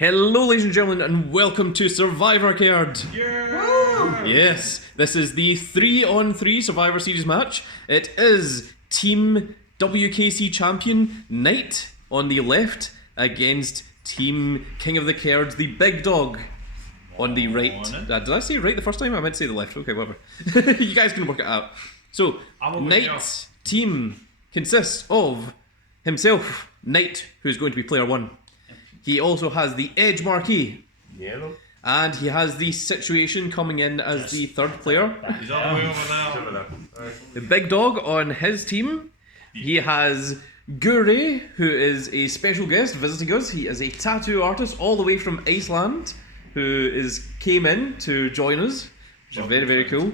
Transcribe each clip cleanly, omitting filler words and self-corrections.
Hello, ladies and gentlemen, and welcome to Survivor Kerd. Yeah! Yes, this is the 3-on-3 Survivor Series match. It is Team WKC champion Knite on the left against Team King of the Kerds, the big dog, on the right. Did I say it right the first time? I meant to say the left. Okay, whatever. You guys can work it out. So, Knite's team consists of himself, Knite, who's going to be player 1. He also has the Edge marquee. Yellow. And he has the Situation coming in as the third player. He's all the way over now. The big dog on his team. He has Gure, who is a special guest visiting us. He is a tattoo artist all the way from Iceland, who came in to join us, which is very, very cool.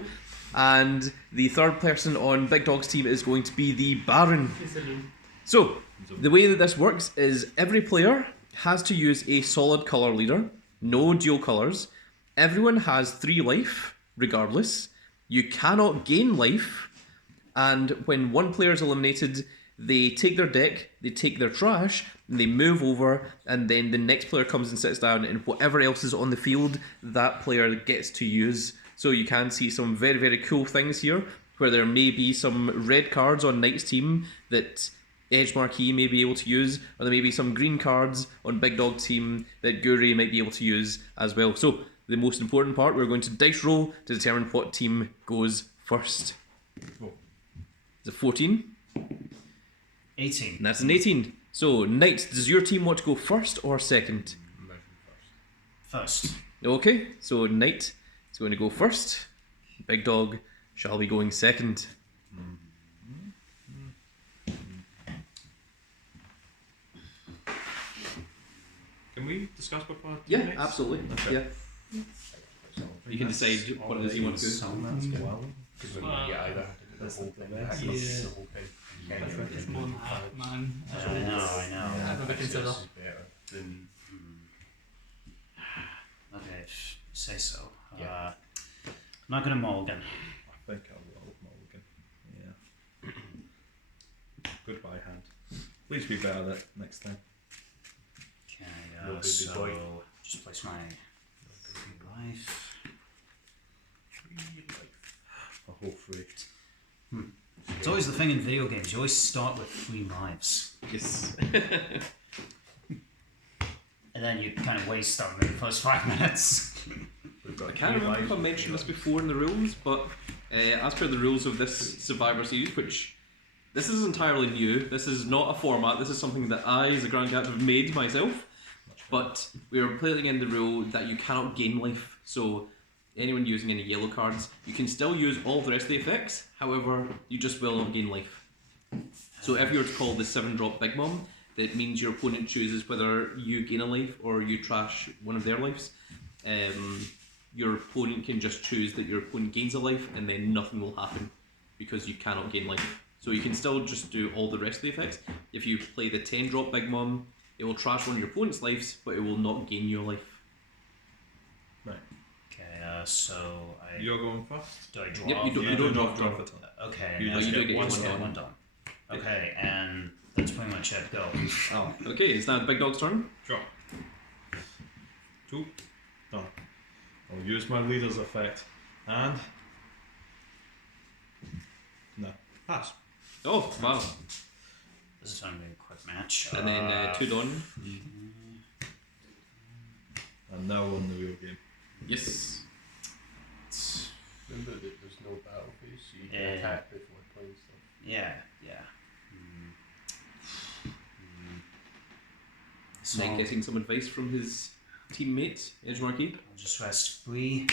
And the third person on Big Dog's team is going to be the Baron. So, the way that this works is every player has to use a solid colour leader, no dual colours. Everyone has 3 life, regardless. You cannot gain life, and when one player is eliminated, they take their deck, they take their trash, and they move over, and then the next player comes and sits down, and whatever else is on the field, that player gets to use. So you can see some very, very cool things here, where there may be some red cards on Knight's team that Edge Marquee may be able to use, or there may be some green cards on Big Dog team that Guri might be able to use as well. So, the most important part, we're going to dice roll to determine what team goes first. Oh. Is it 14? 18. And that's an 18. So, Knight, does your team want to go first or second? First. Okay, so Knight is going to go first. Big Dog shall be going second. Can we discuss before? Yeah, absolutely. Okay. Yeah. You can decide what it is you want to do. Because when you get either the whole thing, the whole thing. It's more than half, man. I know. I've never considered. Okay, say so. Yeah. I'm not gonna mulligan. I think I will mulligan. Yeah. Goodbye, hand. Please be better at it next time. Okay, so just place my life. A whole free. It's always the thing in video games, you always start with 3 lives. Yes. And then you kind of waste them in the first 5 minutes. I can't remember if I mentioned this before in the rules, but as per the rules of this Survivor Series, which this is entirely new, this is not a format, this is something that I, as a Grand Captain, have made myself, but we are putting in the rule that you cannot gain life, so anyone using any yellow cards, you can still use all the rest of the effects, however, you just will not gain life. So if you were to call the 7-drop Big Mom, that means your opponent chooses whether you gain a life or you trash one of their lives. Your opponent can just choose that your opponent gains a life and then nothing will happen because you cannot gain life. So you can still just do all the rest of the effects. If you play the 10-drop Big Mom, it will trash one of your opponent's lives, but it will not gain you a life. Right. Okay, so I... You're going first? Do I draw? Yep, you don't draw. Draw at all. Okay, You now just you get do one get done. one done. Okay, and that's pretty much it. Go. Oh, okay, it's now the Big Dog's turn. Draw. 2. Done. I'll use my leader's effect. And... No. Pass. Oh, wow. This is going to be a quick match. And then 2 done. And now on the real game. Yes. Remember that there's no battle phase, so you can Yeah. attack before playing stuff. Yeah. So Knight getting some advice from his teammate, Edge Marquee. I'll just rest 3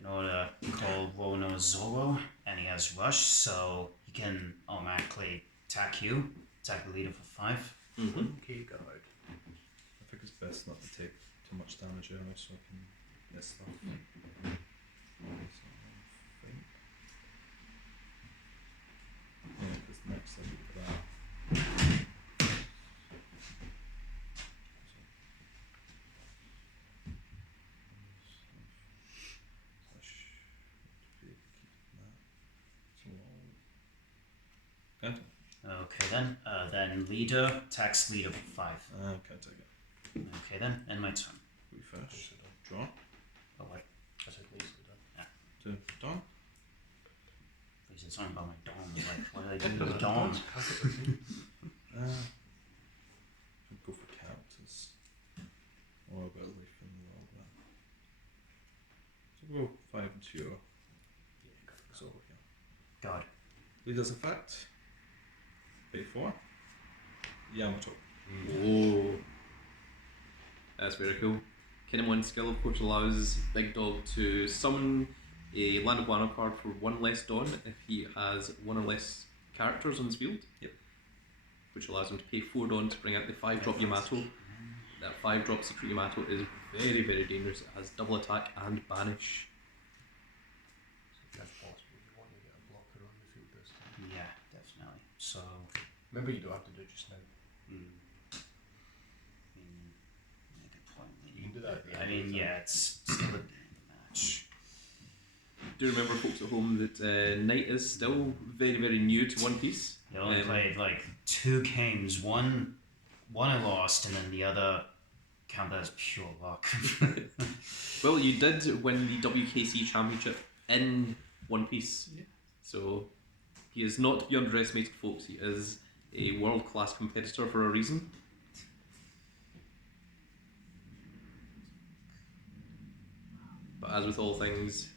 in order to call Rono Zoro, and he has rush, so he can automatically attack the leader for 5. Mm-hmm. Okay, guard. I think it's best not to take too much damage early so I can get stuff. So, I think. Yeah, because next I do that. Okay. Okay then leader attacks leader for 5. Okay, take it. Okay then, end my turn. refresh. Draw. Oh wait, I said nicely done. To Don. they said something about my dom. Like, what did I do with dom? Go for characters. Or a bit of life in the world. So we'll go 5 into your. So yeah. God. Leader's effect. Pay 4. Yamato. Oh, that's very cool. Kingdom 1 skill, of course, allows Big Dog to summon a Land of Wano card for 1 less Dawn if he has 1 or less characters on his field. Yep. Which allows him to pay 4 Dawn to bring out the 5-drop Yamato. That 5-drop secret Yamato is very, very dangerous. It has double attack and banish. So if possible, you want to get a blocker on the field this time. Yeah, definitely. So, Remember, you don't have to do it just now. make a point. You can do that at the I end mean, of the yeah, it's still a match. Do remember, folks at home, that Knite is still very, very new to One Piece. I only played like 2 games. One I lost, and then the other counted as pure luck. Well, you did win the WKC championship in One Piece. Yeah. So he is not to be underestimated, folks. He is a world-class competitor for a reason. But as with all things,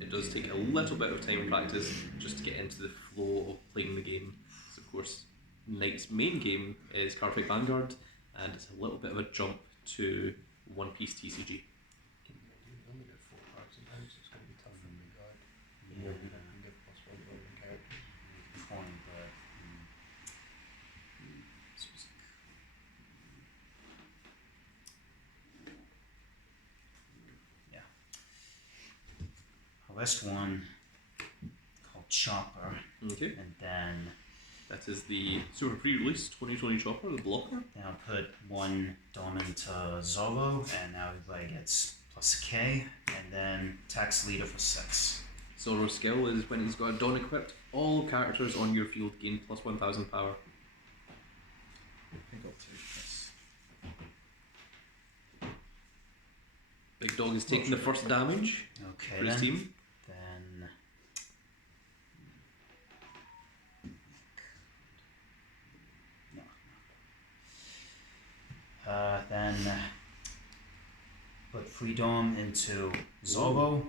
it does take a little bit of time and practice just to get into the flow of playing the game. So of course, Knight's main game is Cardfight Vanguard, and it's a little bit of a jump to One Piece TCG. You only get 4 cards sometimes, it's going to be tough for the guard. Yeah. You can give plus 1 on the character. Point, but yeah. I list one called Chopper, Okay, and then that is the super pre-release 2020 Chopper, the blocker. I'll put 1 Dom into Zolo, and now everybody gets plus a K, and then tax leader for 6. Zoro's skill is when he's got a Dawn equipped, all characters on your field gain plus 1000 power. I think I'll take this. Big Dog is taking the first damage Okay, for his then. team. Then then put Freedom into Zolo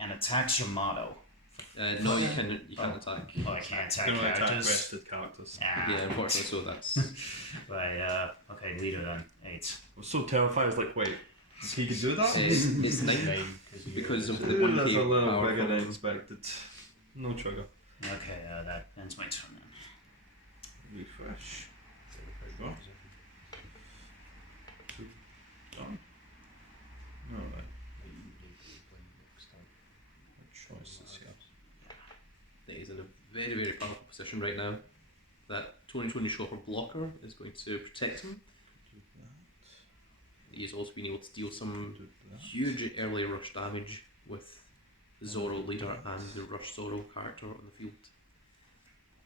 and attacks Yamato. No, you can't attack. Oh, I can't attack Can only attack characters. rested characters. Ah, Yeah, unfortunately, so that's. right. Okay, leader then 8. I was so terrified. I was like, wait, he could do that? It's 9 9 because of the Ooh, 1k that's a little power bigger than from- expected. No trigger. Okay, that ends my turn then. Refresh. There we go. Done. Alright. Choices here. That he's in a very, very powerful position right now. That 2020 Chopper blocker is going to protect him. Do that. He's also been able to deal some Do that. huge early rush damage with the Zoro leader and the Rush Zoro character on the field.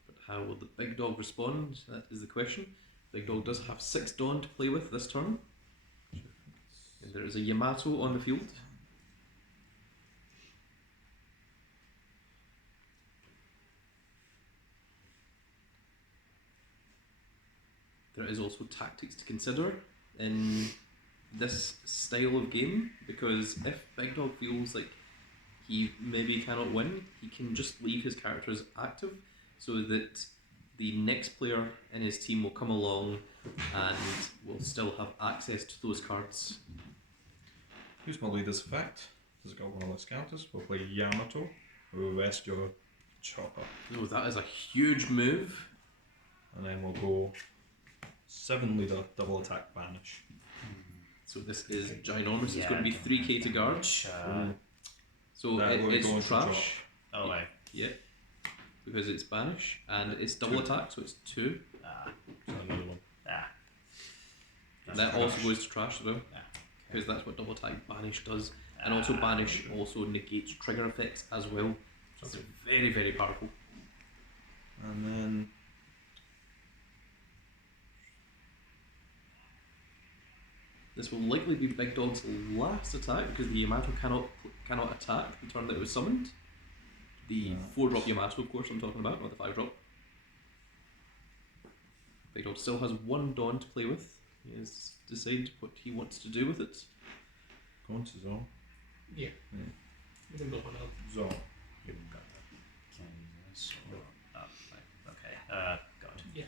But how will the Big Dog respond? That is the question. Big Dog does have 6 Dawn to play with this turn. And there is a Yamato on the field. There is also tactics to consider in this style of game, because if Big Dog feels like he maybe cannot win, he can just leave his characters active so that the next player in his team will come along and will still have access to those cards. Here's my leader's effect. Does it got 1 of those counters? We'll play Yamato. We'll rest your Chopper. Oh, that is a huge move. And then we'll go 7 leader, double attack, banish. So this is ginormous. It's going to be 3k to guard. Which, So That will it's go into trash. oh, wait. Yeah. Because it's banish and it's double attack, so it's 2. So another one. And that also goes to trash as well. Yeah. Because that's what double attack banish does. And also banish also negates trigger effects as well. So it's very, very powerful. And then This will likely be Big Dog's last attack because the Yamato cannot attack the turn that it was summoned. The 4-drop Yamato, of course, I'm talking about, not the 5-drop. Big Dog still has 1 Dawn to play with. He has decided what he wants to do with it. Going to Zone. Yeah. Yeah. We can go one out. Zone. Can I use this? Or, oh, okay. God. Yeah.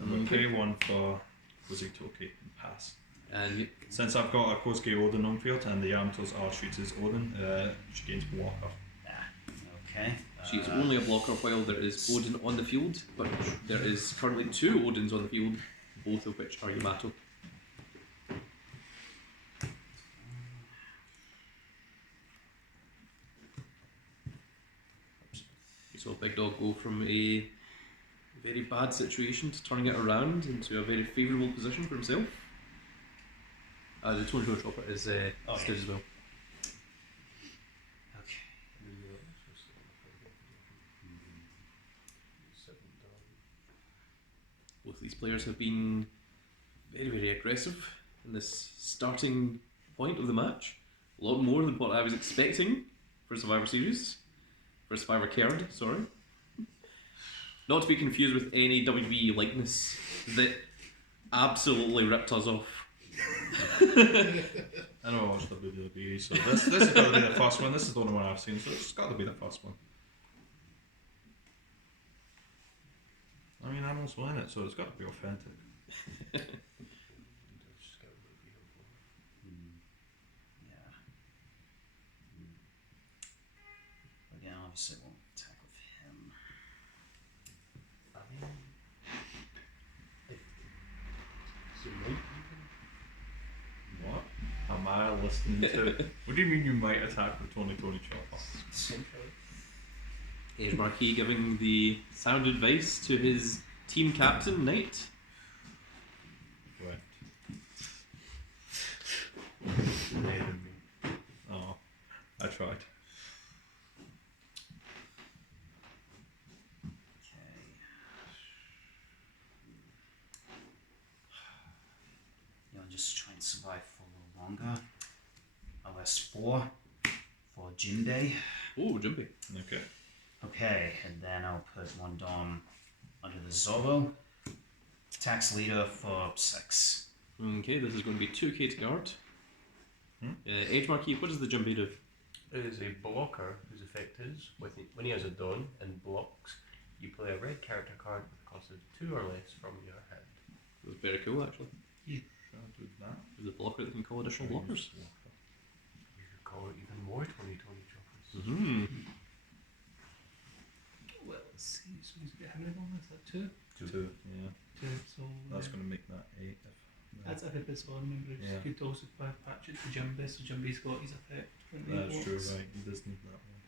I'm going to pay 1 for Kozitoke and pass. And Since I've got a Kosuke Odin on field and the Yamatos are shooters Odin, she gains blocker. Okay. she's only a blocker while there is Odin on the field, but there is currently 2 Odins on the field, both of which are Yamato. So Big Dog go from a very bad situation to turning it around into a very favourable position for himself. The Tornado Chopper is stood as well. Okay. Both of these players have been very, very aggressive in this starting point of the match. A lot more than what I was expecting for Survivor Series. For Survivor Kerd, sorry. Not to be confused with any WWE likeness that absolutely ripped us off. I know I watched WWE, so this has got to be the first one. This is the only one I've seen, so it's got to be the first one. I mean, I'm also in it, so it's got to be authentic. Yeah. Again, obviously won't attack with him. I mean, so might What am I listening to? What do you mean you might attack with Tony Chopper? Edge Marquis giving the sound advice to his team captain, Knite. Right. even Oh, I tried. Okay. You know, just try and survive for a little longer. LS4 for Gym Day. Oh, Jumpy. Okay. Okay, and then I'll put 1 Dom under the Zorro. Tax leader for 6. Okay, this is going to be 2k to guard. Edge Marquis, what does the Jumpy do? It is a blocker whose effect is when he has a Dawn and blocks, you play a red character card with a cost of 2 or less from your hand. It was very cool, actually. Should I do that? There's a blocker that can call additional blockers. You could call it even more 20/20 choppers. Mm-hmm. Well, let's see. So he's got how many on? Is that 2? 2, yeah. 2. So That's going to make that 8. that's if it's on. Remember, Yeah. you could also patch it to Jimby, so Jimby's got his effect. That's true, right? He does need that one.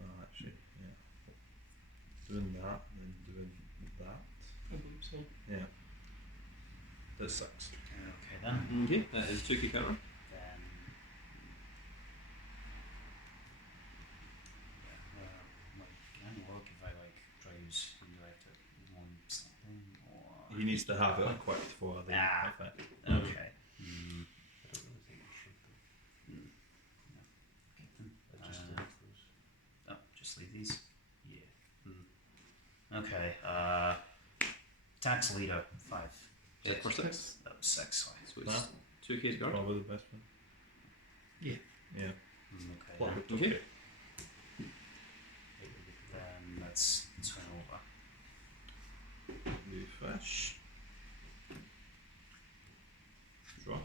No, actually, yeah. Doing that, and then doing that. I believe so. Yeah. That's 6. Okay then. Okay, that is 2k counter. Then. Can it work if I try to use indirect at 1 something or. He needs to have it equipped for the Ah. effect. Okay. I don't really think you should though. Get them. I just leave those. Oh, just leave these. Yeah. Okay. Tax leader 5. For 6. That was 6. Sorry. So it's 2k to guard. Probably the best one. Yeah. Yeah. Okay. Block Then, it, okay. then let's turn over. Refresh. Draw.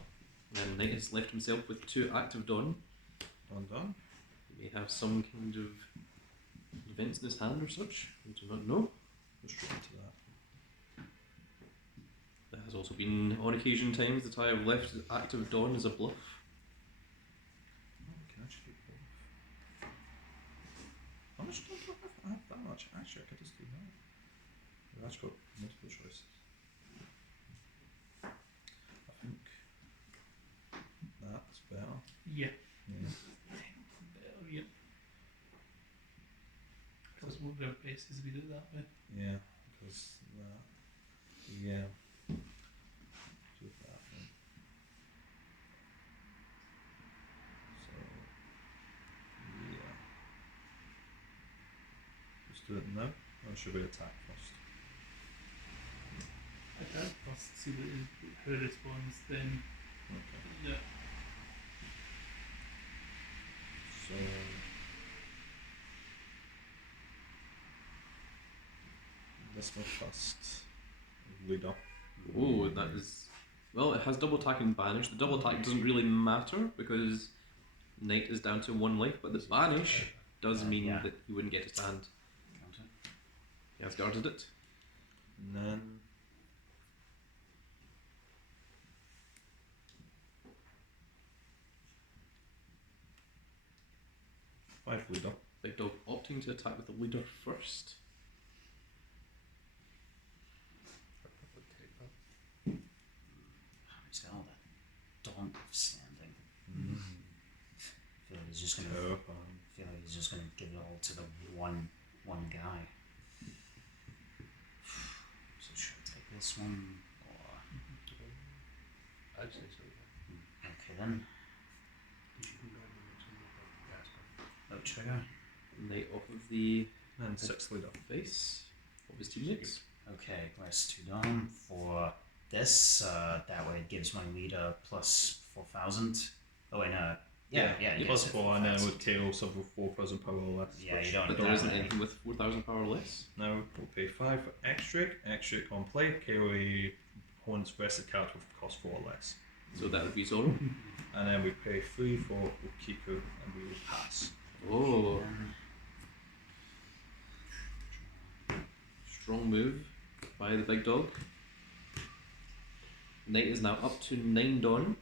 And Knight has left himself with 2 active Dawn. Done. He may have some kind of events in his hand or such. We do not know. Go straight into that. There has also been on occasion times that I have left active Dawn as a bluff. Oh, we can actually do both. How much do I have that much? Actually, I could just do that. I've actually got multiple choices. I think that's better. Yeah. Yeah. Better, yeah. whatever prices we do it that way. Yeah, because that. Yeah. Do that then. So. Yeah. Just do it now. Or should we attack first? Attack first, see how it responds, then Okay. yeah. So. This one first. Leader. Oh, that is. Well, it has double attack and banish. The double attack doesn't really matter because Knight is down to 1 life, but the banish does mean Yeah. that he wouldn't get his hand. Counter. He has guarded it. And then. Five leader. Big Dog opting to attack with the leader first. I'd probably take that. He's got all that daunt of standing. Mm. I feel like he's just gonna. Terrifying. Feel like he's just gonna give it all to the one guy. So should I take this one or? I'd say so, yeah. Okay then. You can go to the next one with Gasper. No trigger. Knight off of the And six leader. face of his teammates. Okay, rest 2 dom for this. That way it gives my leader plus 4,000. Oh wait, no. Yeah. Plus it's 4, and then 4,000. with KO sub with 4,000 power less. Yeah, which- you don't But need there that isn't many. anything with 4,000 power less. Now we'll pay 5 for extra on play. KO a opponent's rested card with cost 4 or less. So that would be Zoro. And then we pay 3 for Ukiku and we will pass. Oh, Then strong move by the Big Dog. Knight is now up to 9 Dawn.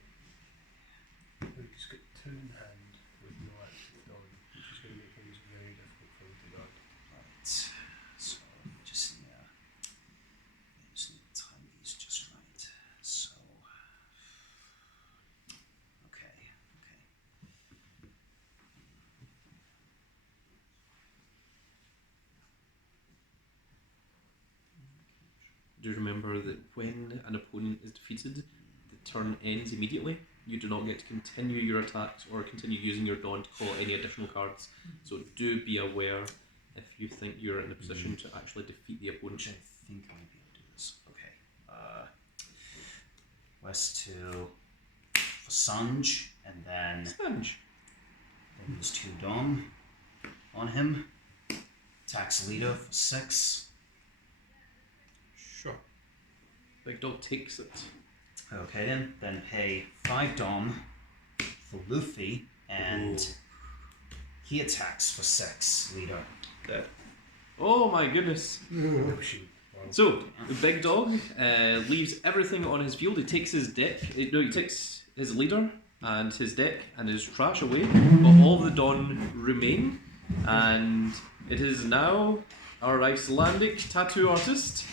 He's got 2 in hand with no active done, which is going to make things very difficult for him to guard. right. So just need to time these just right. So okay. Do remember that when an opponent is defeated, the turn ends immediately. You do not get to continue your attacks or continue using your Dawn to call any additional cards. So do be aware if you think you're in a position to actually defeat the opponent. Which I think I might be able to do this. Okay. West 2 for Sanj, and then Sponge. there's 2 Dom on him. Attacks leader for 6. Sure. Big Dog takes it. Okay then pay 5 Dom for Luffy, and Ooh. he attacks for 6 leader. Dead. Oh my goodness. Oh, shoot. Wow. So, the Big Dog leaves everything on his field. He takes his deck, he takes his leader and his deck and his trash away, but all the Dawn remain. And it is now our Icelandic tattoo artist,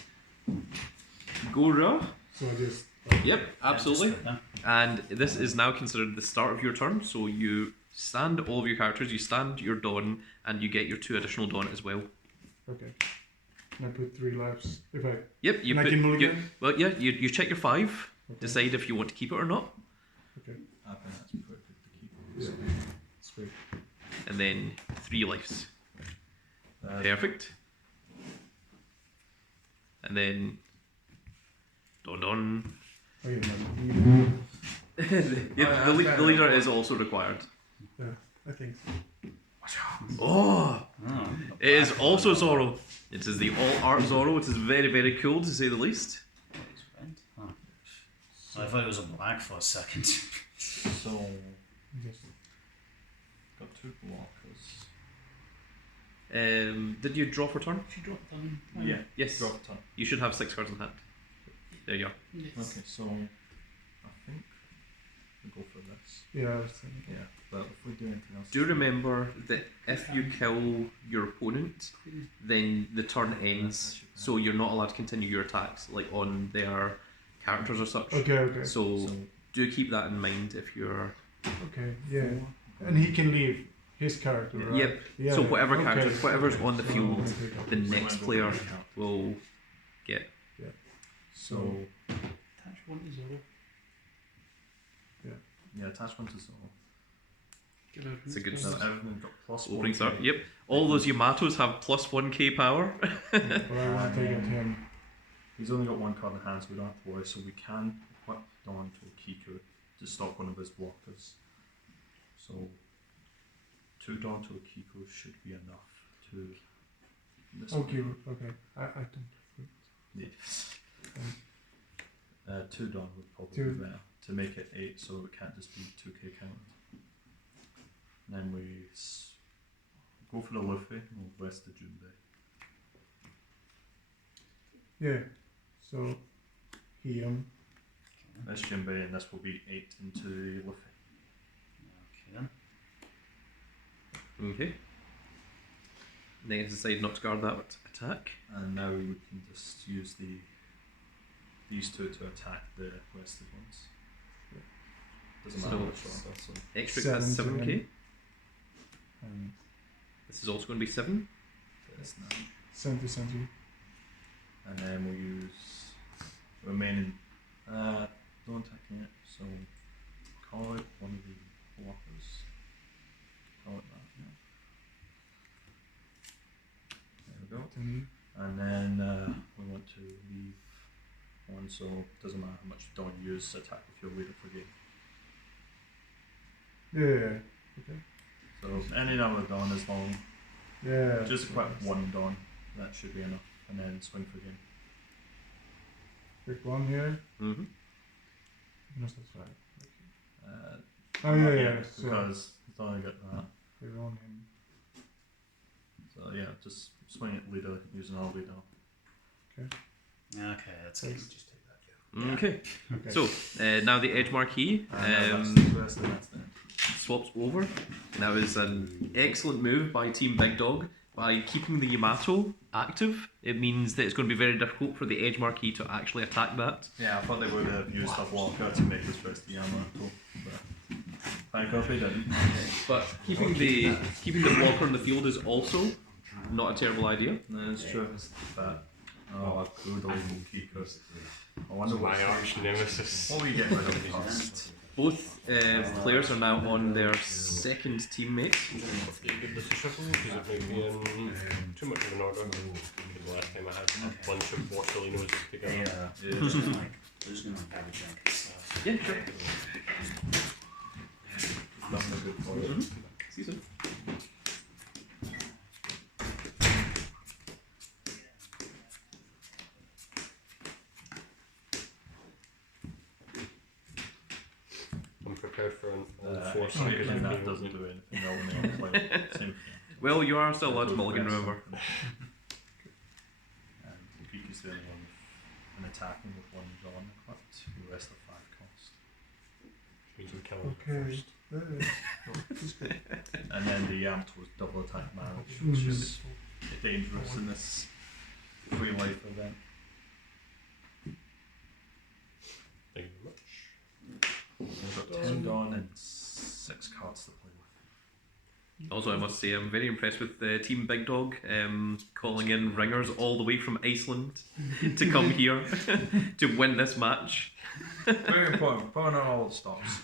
Gora. So I just Yep, absolutely. Just like And this is now considered the start of your turn, so you stand all of your characters, you stand your Dawn, and you get your 2 additional Dawn as well. okay. Can I put 3 lives if I? Yep, you And I put. can mulligan? Well, yeah, you check your 5, Okay. decide if you want to keep it or not, Okay. I think that's pretty good to keep. Yeah. Sweet. and then 3 lives. Perfect. And then. Don. Oh yeah, no, The leader is also required. yeah, I think so. Oh! Oh, It is also Zoro. It is the all art Zoro. It is very, very cool to say the least. he's red. Huh. So I thought it was a black for a second. So, Just got 2 blockers. Did you draw for turn? She dropped them. Yes. Drop a ton. You should have 6 cards in hand. There you are. Yes. Okay, so I think we go for this. yeah, I was thinking. Yeah, but if we do anything else. Do remember that if you kill your opponent, then the turn ends, so you're not allowed to continue your attacks, like on their characters or such. Okay. So So, do keep that in mind if you're. Okay. Yeah. And he can leave his character, right? Yep. Yeah, So whatever okay. character, whatever's on the So field, I'll take that. the next player will get. So Attach one to zero. yeah, attachment is all. Give out It's a good So points. everything got plus Opening 1k. start. Yep. All those Yamatos have plus 1k power. But I want to take out him. He's only got one card in hand, so we don't have to worry. So we can equip Dawn to a Kiku to stop one of his blockers. So 2 Dawn to a Kiku should be enough to. Okay, okay. I don't. Need. 2 Dawn would probably Two. be better to make it 8, so it can't just be 2k count. And then we go for the Luffy and we'll rest the Junbei. Yeah. So he This Junbei and this will be 8 into the Luffy. Okay then. Okay. Then you decide not to guard that attack. And now we can just use these 2 to attack the rest of the ones. Doesn't matter So which one. So Extra Seven has to 7k. him. This is also going to be 7. that's 9. Sentry. And then we'll use remaining. Don't attacking it. So call it one of the blockers. Call it that. Yeah. There we go. And then we want to leave one, so it doesn't matter how much you don't use attack if you'll leave it for game. Yeah. Okay. So any number of Dawn is long. Yeah. Just equip 1 Dawn. That should be enough. And then swing for game. Pick one here. Mm-hmm. No, that's right. Uh, Oh not yeah, yet, yeah. So because it's only got that. we're on him. So yeah, just swing it leader using all leader. Okay, that's good. Thanks. Just take that, yeah. Okay. Okay. So now the edge marquee And that's the rest of that's then. swaps over. That was an excellent move by Team Big Dog. By keeping the Yamato active, it means that it's going to be very difficult for the edge marquee to actually attack that. Yeah, I thought they would have used a blocker to make this rest of Yamato, but thank God they didn't. But keeping the blocker in the field is also not a terrible idea. No, it's true. But oh, good old Kiko. I wonder My arch nemesis. what we get rid of first. Both players are now on their second teammate. Give this a shuffle because it might be in too much of an order. Because the last time I had a bunch of Borsalinos together. Yeah. Who's gonna grab a drink? Yeah, sure. Nothing good for it. See you soon. I'm prepared for an all Uh, four actually, cycles that of doesn't being do anything. They'll only play same thing. Well, you are still allowed to mulligan, remember. And Kiko's the only one with an attacking with 1 Dawn equipped. The rest are 5 cost. means we kill him Okay. first. And then the Yamato's double attack damage, which is dangerous in this free life event. Thank you very much. We've got 10 Dawn and 6 cards to play with. Also, I must say, I'm very impressed with Team Big Dog calling in ringers all the way from Iceland to come here to win this match. Very important. Put on all the stops.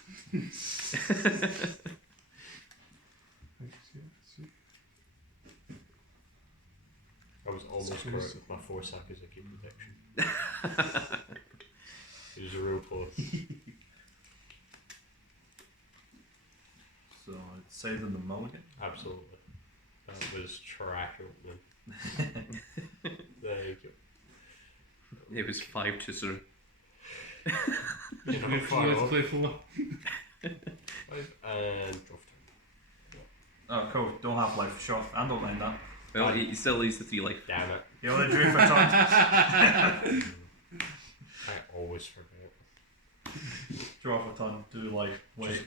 I was almost correct with my 4 Sakazaki prediction. It was a real close. So I'd say than the mulligan. Absolutely. That was track opening. There you go. It was 5-0. You know, Let's fire off. play 4. 5 and draw turn. Oh, cool. Don't have life shot. I don't mind that. Well, he still leads the 3 life. Damn it. He only drew for turn. I always forget. Draw for turn. Do life. Wait.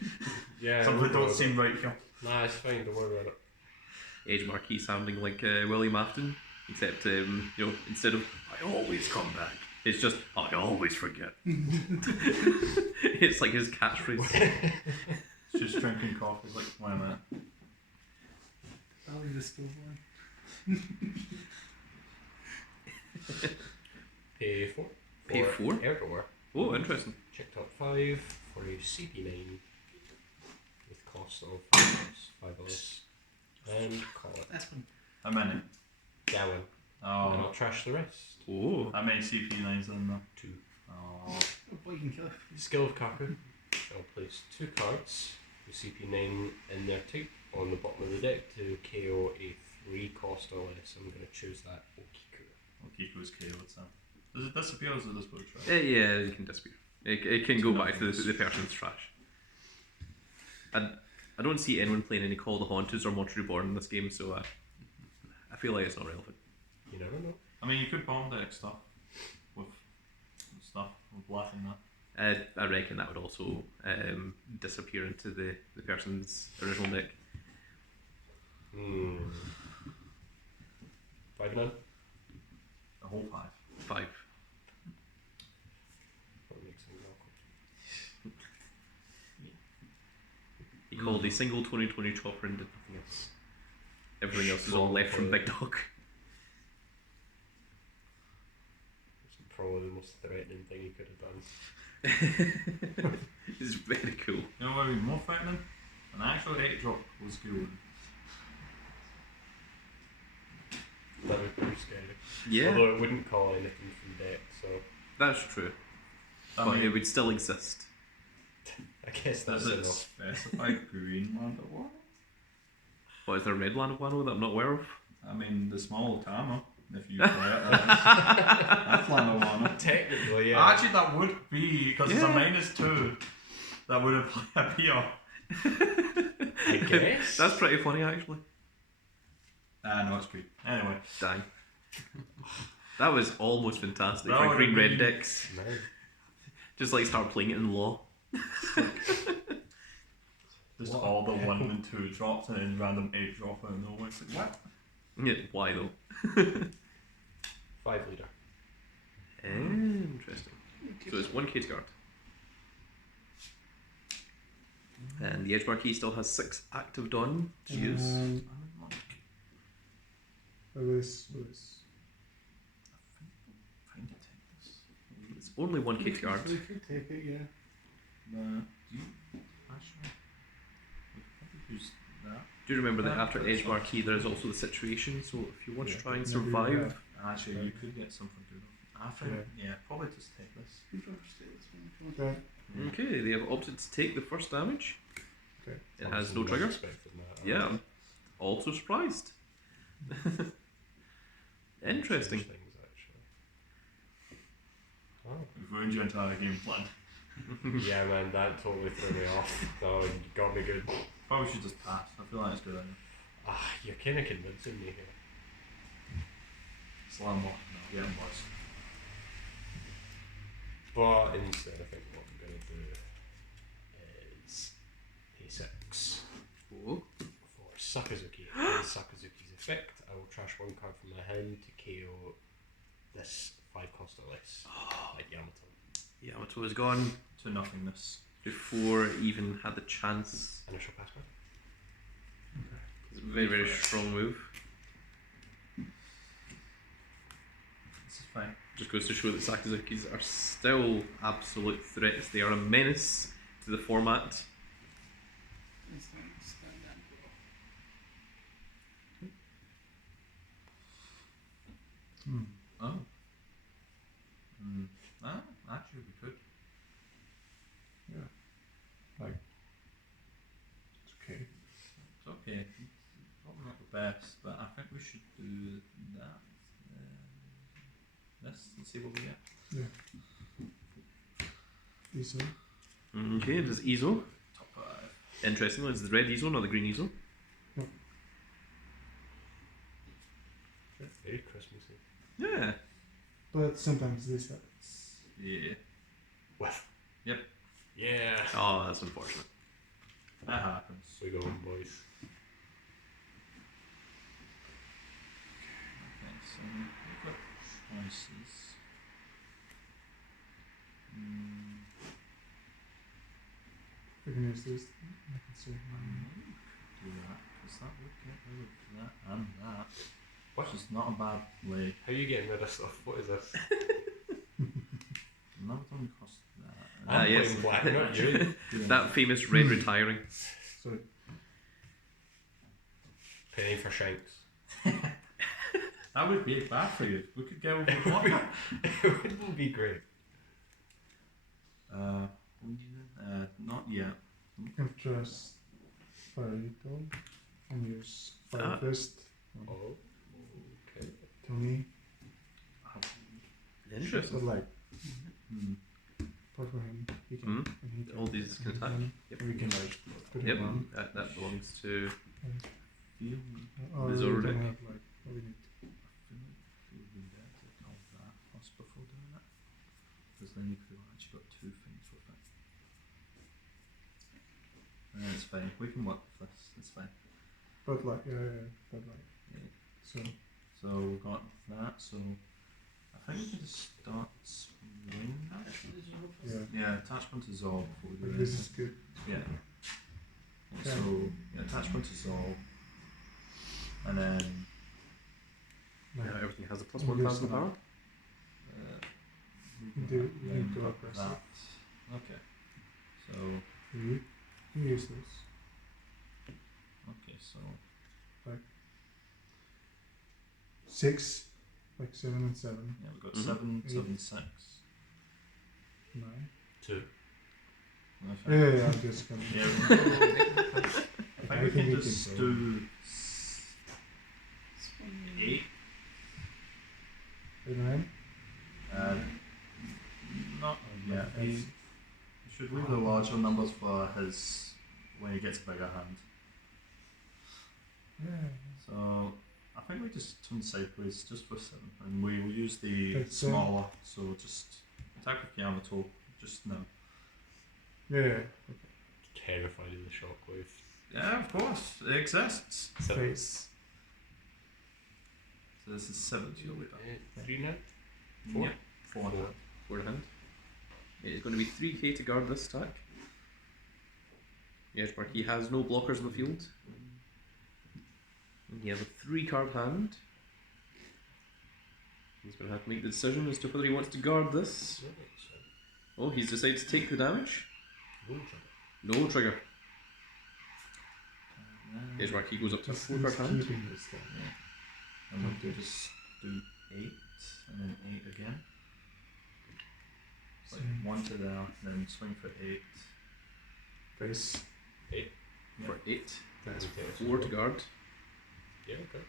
Yeah. Something don't seem right here. Nah, it's fine. Don't worry about it. Edge marquee sounding like William Afton, except instead of "I always come back," it's just "I always forget." It's like his catchphrase. It's just drinking coffee. Like, wait a minute. I'll leave the stove on. Pay 4. Pay for 4? Erdor. Oh, interesting. Check top 5 for a CP9 with cost of 5 less. And call it. That's one. How many? Gowan. And Oh, I'll trash the rest. Oh. how many CP9s in there? 2. Oh, Oh boy, you can kill it. Skill of Kaku. I'll place 2 cards with CP9 in their type on the bottom of the deck to KO a 3 cost or less. I'm going to choose that Okiku. Okiko's KO'd, so. Does it disappear or is it just put trash? Yeah, it can disappear. It can go back to the person's trash. I don't see anyone playing any Call of the Haunters or Monster Reborn in this game, so I feel like it's not relevant. You never know. I mean, you could bomb deck stuff with black and that. I reckon that would also disappear into the person's original deck. 5 none. The whole 5. 5. That makes things awkward. He called a single 2020 chopper and did nothing else. Everything else is all left from Big Dog. It's probably the most threatening thing he could have done. It's very cool. You know what would be more threatening? An actual 8-drop was good. That would be pretty scary. Yeah, Although it wouldn't call anything from deck, so that's true. I But mean, it would still exist. I guess that's does it enough. specify Greenland or what? What is there a red land of Wano that I'm not aware of? I mean, the small Tama, if you play it. That's Lana Technically, yeah. Actually, that would be, because it's a -2. That would appear. I guess. That's pretty funny, actually. No, it's good. Anyway. Dang. That was almost fantastic That for would green be- red decks. No. Just like start playing it in law. Just What all the a 1 and 2 drops and then random 8 drop out of nowhere. It's like, what? Yeah, why though? 5 leader. Interesting. So it's 1 Kate card. And the Edgebar key still has 6 active done to use. Lewis. Trying to take this. It's only 1 Kate card. We could take it, yeah. Do you? Actually. We could probably use that. Do you remember that after Edgebar key there is also the situation, so if you want to Yeah. try and Maybe we survive, Actually, you could get something good. I think, yeah, probably just take this. You can probably stay this one if you want. Okay. okay, they have opted to take the first damage. Okay. It has no trigger. Yeah, I'm also surprised. Interesting. Things, actually. Oh. We've ruined your entire game plan. Yeah, man, that totally threw me off. Oh, you got me good. Probably should just pass. I feel like it's good idea. Ah, you're kind of convincing me here. Slam more. No, get him worse. But instead, I think what I'm going to do is P6 Oh. for Sakazuki. In Sakazuki's effect, I will trash 1 card from my hand to KO this 5 cost or less, like Yamato. Yamato is gone To nothingness. before it even had the chance. Initial password. It's a very, very strong move. This is fine. Just goes to show that Sakazukis are still absolute threats. They are a menace to the format. Stand down. Oh. Actually, we could. It's okay. It's okay. It's probably not the best, but I think we should do that. This and see what we get. Easy. Okay, there's Izo. Top 5. Interestingly, it's the red Izo, not the green Izo. Very Christmassy. Yeah. But sometimes this happens. Yeah. Whiff. Yep. Yeah. Oh, that's unfortunate. That happens. We go, boys. Okay, so we've got choices. We can use this. I can see. Do that. Because that would get rid of that and that. What? Which is not a bad play. How are you getting rid of stuff? What is this? Another one cost that. I'm yes. playing black, not you. That famous red retiring. So Penny for shanks. That would be bad for you. We could go with one. It wouldn't be great. Not yet. I've just Fairy Dog and use Fire Ah. Fist Oh, okay. to me. So Interesting. like Hmm. part for him. He can Hmm. and he can All these can attack. Yep. We can like put Yep, him on. that belongs to. Feel Or The we Zoro can deck. have like what we need. feel we better to call that plus before doing it. Because then you could have actually got two things with it. It's fine. We can work with this. It's fine. But like but like Yeah. so So we've got that. So I think we can just start swinging that. Yeah, attachment to Zol before we do like, this this. is good. Yeah. Yeah. So attachment to Zol. And then Like, Yeah, everything has a plus And 1,000 use power. we Do- got- you then go got aggressive. that. Okay. So you use this. okay, so 6, like 7 and 7, yeah, we've got Mhm. 7, Eight. 7, 6. 9. 2. Yeah, I'm just gonna. Yeah. I think we can just do 8. 9. Not yet. You should leave the larger numbers for his when he gets a bigger hand. Yeah. So I think we just turn sideways just for 7, and we will use the That's, smaller. So just attack with Yamato just now. Yeah. Terrified of the shockwave. Yeah, of course, it exists. Face. So this is 7 to your leader. 3 now? 4? Yeah, 4. Four. Forehand. It's going to be 3k to guard this stack. Yes, Mark, he has no blockers in the field. And he has a 3-card hand. He's going to have to make the decision as to whether he wants to guard this. Oh, he's decided to take the damage. No trigger. Yes, Mark, he goes up to a Just 4-card he's hand. keeping this thing. And we can just do 8 and then 8 again. Like 1 to there, then swing for 8. Face. For 8. That's Okay, 4 to guard. Yeah, okay.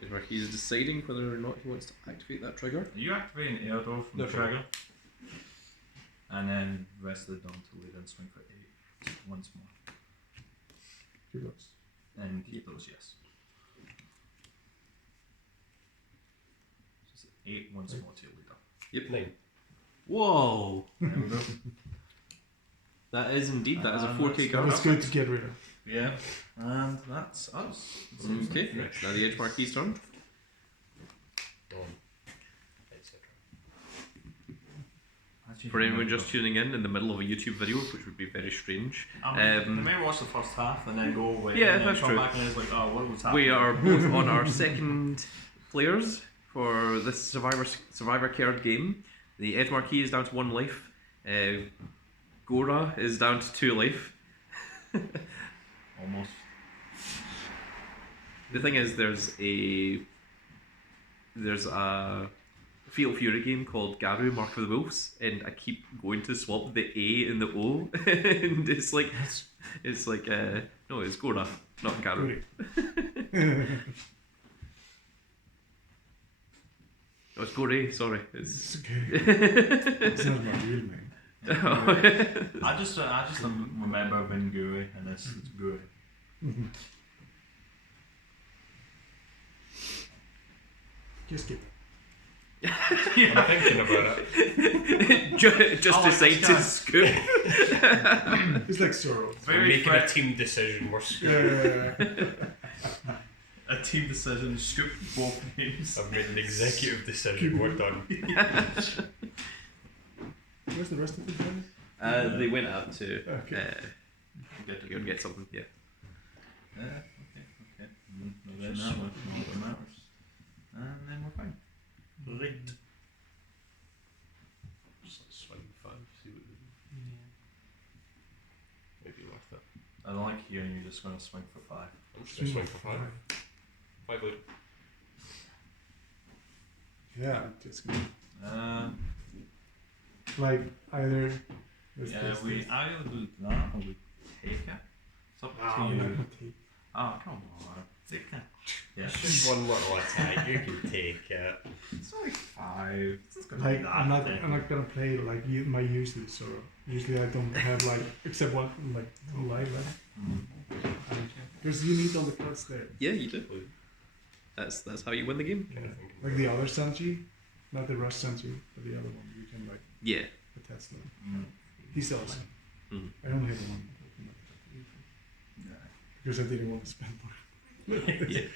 Yes, Mark, he's deciding whether or not he wants to activate that trigger. Are you activating Airdo from No, the trigger? And then rest of the dawn to lead and swing for 8 once more. Keep those. And keep those, yes. Just 8 once more to your leader. Yep. 9. Whoa! There we go. That is indeed, that is a And 4k that's- guard. That's good to get rid of. Yeah, and that's us. Okay, now the Edge Marquis turn. Dawn. Etc. For anyone just tuning in the middle of a YouTube video, which would be very strange, they may watch the first half and then go away. Yeah, and then that's come true. back and it's like, oh, what was happening? we are both on our second players for this Survivor Kerd game. The Edge Marquis is down to 1 life. Gora is down to 2 life. Almost. The thing is, there's a Fatal Fury game called Garu Mark of the Wolves, and I keep going to swap the A and the O, and it's like no, it's Gora, not Garu. Oh, it's Gore, sorry. It's It's okay. It's not my real name. I just remember Vinguri and it's Guri. Just keep it. I'm thinking about it. just I like decide this to guy. scoop. It's like Zoro. We're making a team decision. We're Yeah. A team decision, scoop both names. I've made an executive decision. We're done. Where's the rest of the guys? They went up to Okay. get something. Yeah. Okay. Then that one matters. And then we're fine. Right. Just like swing 5, see what we do. Yeah. Maybe worth it. I don't like hearing you're just going to swing for 5. I'm just going to swing for 5. 5 lead. Yeah, just gonna, Uh, either. we either do that or we take it. It's up to I'm not you. gonna take. Oh, come on. Take it. Yeah. It's just one little attack, you can take it. It's only 5. It's just gonna be Like that I'm not thing. gonna play like my usual so usually I don't have like except one like no live left. Because you need all the cards there. Yeah, you do. That's how you win the game. Kind of thinking Like the other Sanji, not the Rush Sanji, but the other one you can like Yeah. the Tesla. Mm. He's awesome. Mhm. I only have one Yeah. because I didn't want to spend more. Yeah.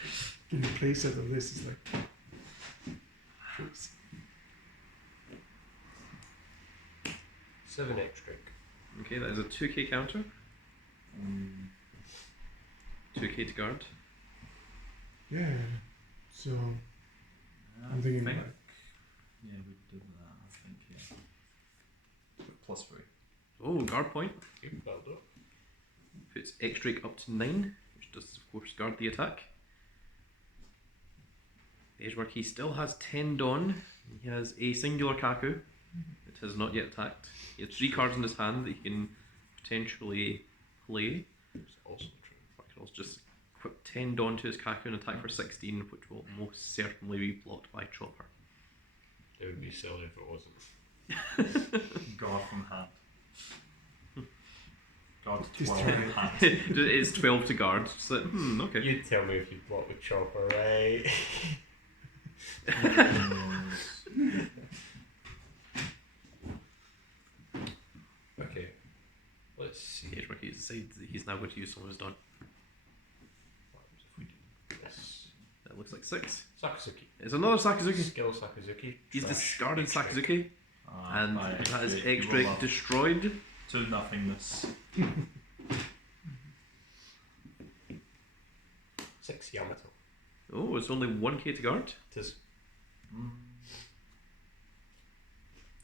In the playset of this is like crazy. 7 extra. Okay, that is a 2k counter. 2k to guard. Yeah. So I'm thinking think, like yeah, we did that. I think yeah. +3. Oh, guard point. That'll do it. Puts X-Drake up to 9, which does of course guard the attack. The Edge Marquis still has 10 Dawn. He has a singular Kaku. It has not yet attacked. He has 3 cards in his hand that he can potentially play. It's also true. Or he can also just equip 10 Dawn to his Kaku and attack for 16, which will most certainly be blocked by Chopper. It would be silly if it wasn't. Guard from hand. Guard to Just 12 try in it. hand. It's 12 to guard. So, okay. You tell me if you block with Chopper, right? Okay. Let's see. The Edge Marquis decides that he's now going to use some of his Dawn. What happens if we do this? That looks like 6. Sakazuki. It's another Sakazuki. Skill Sakazuki. He's Trash. discarded X-Drake. Sakazuki, and that is X-Drake destroyed. To nothingness. 6 Yamato. Oh, it's only 1k to guard. It is. And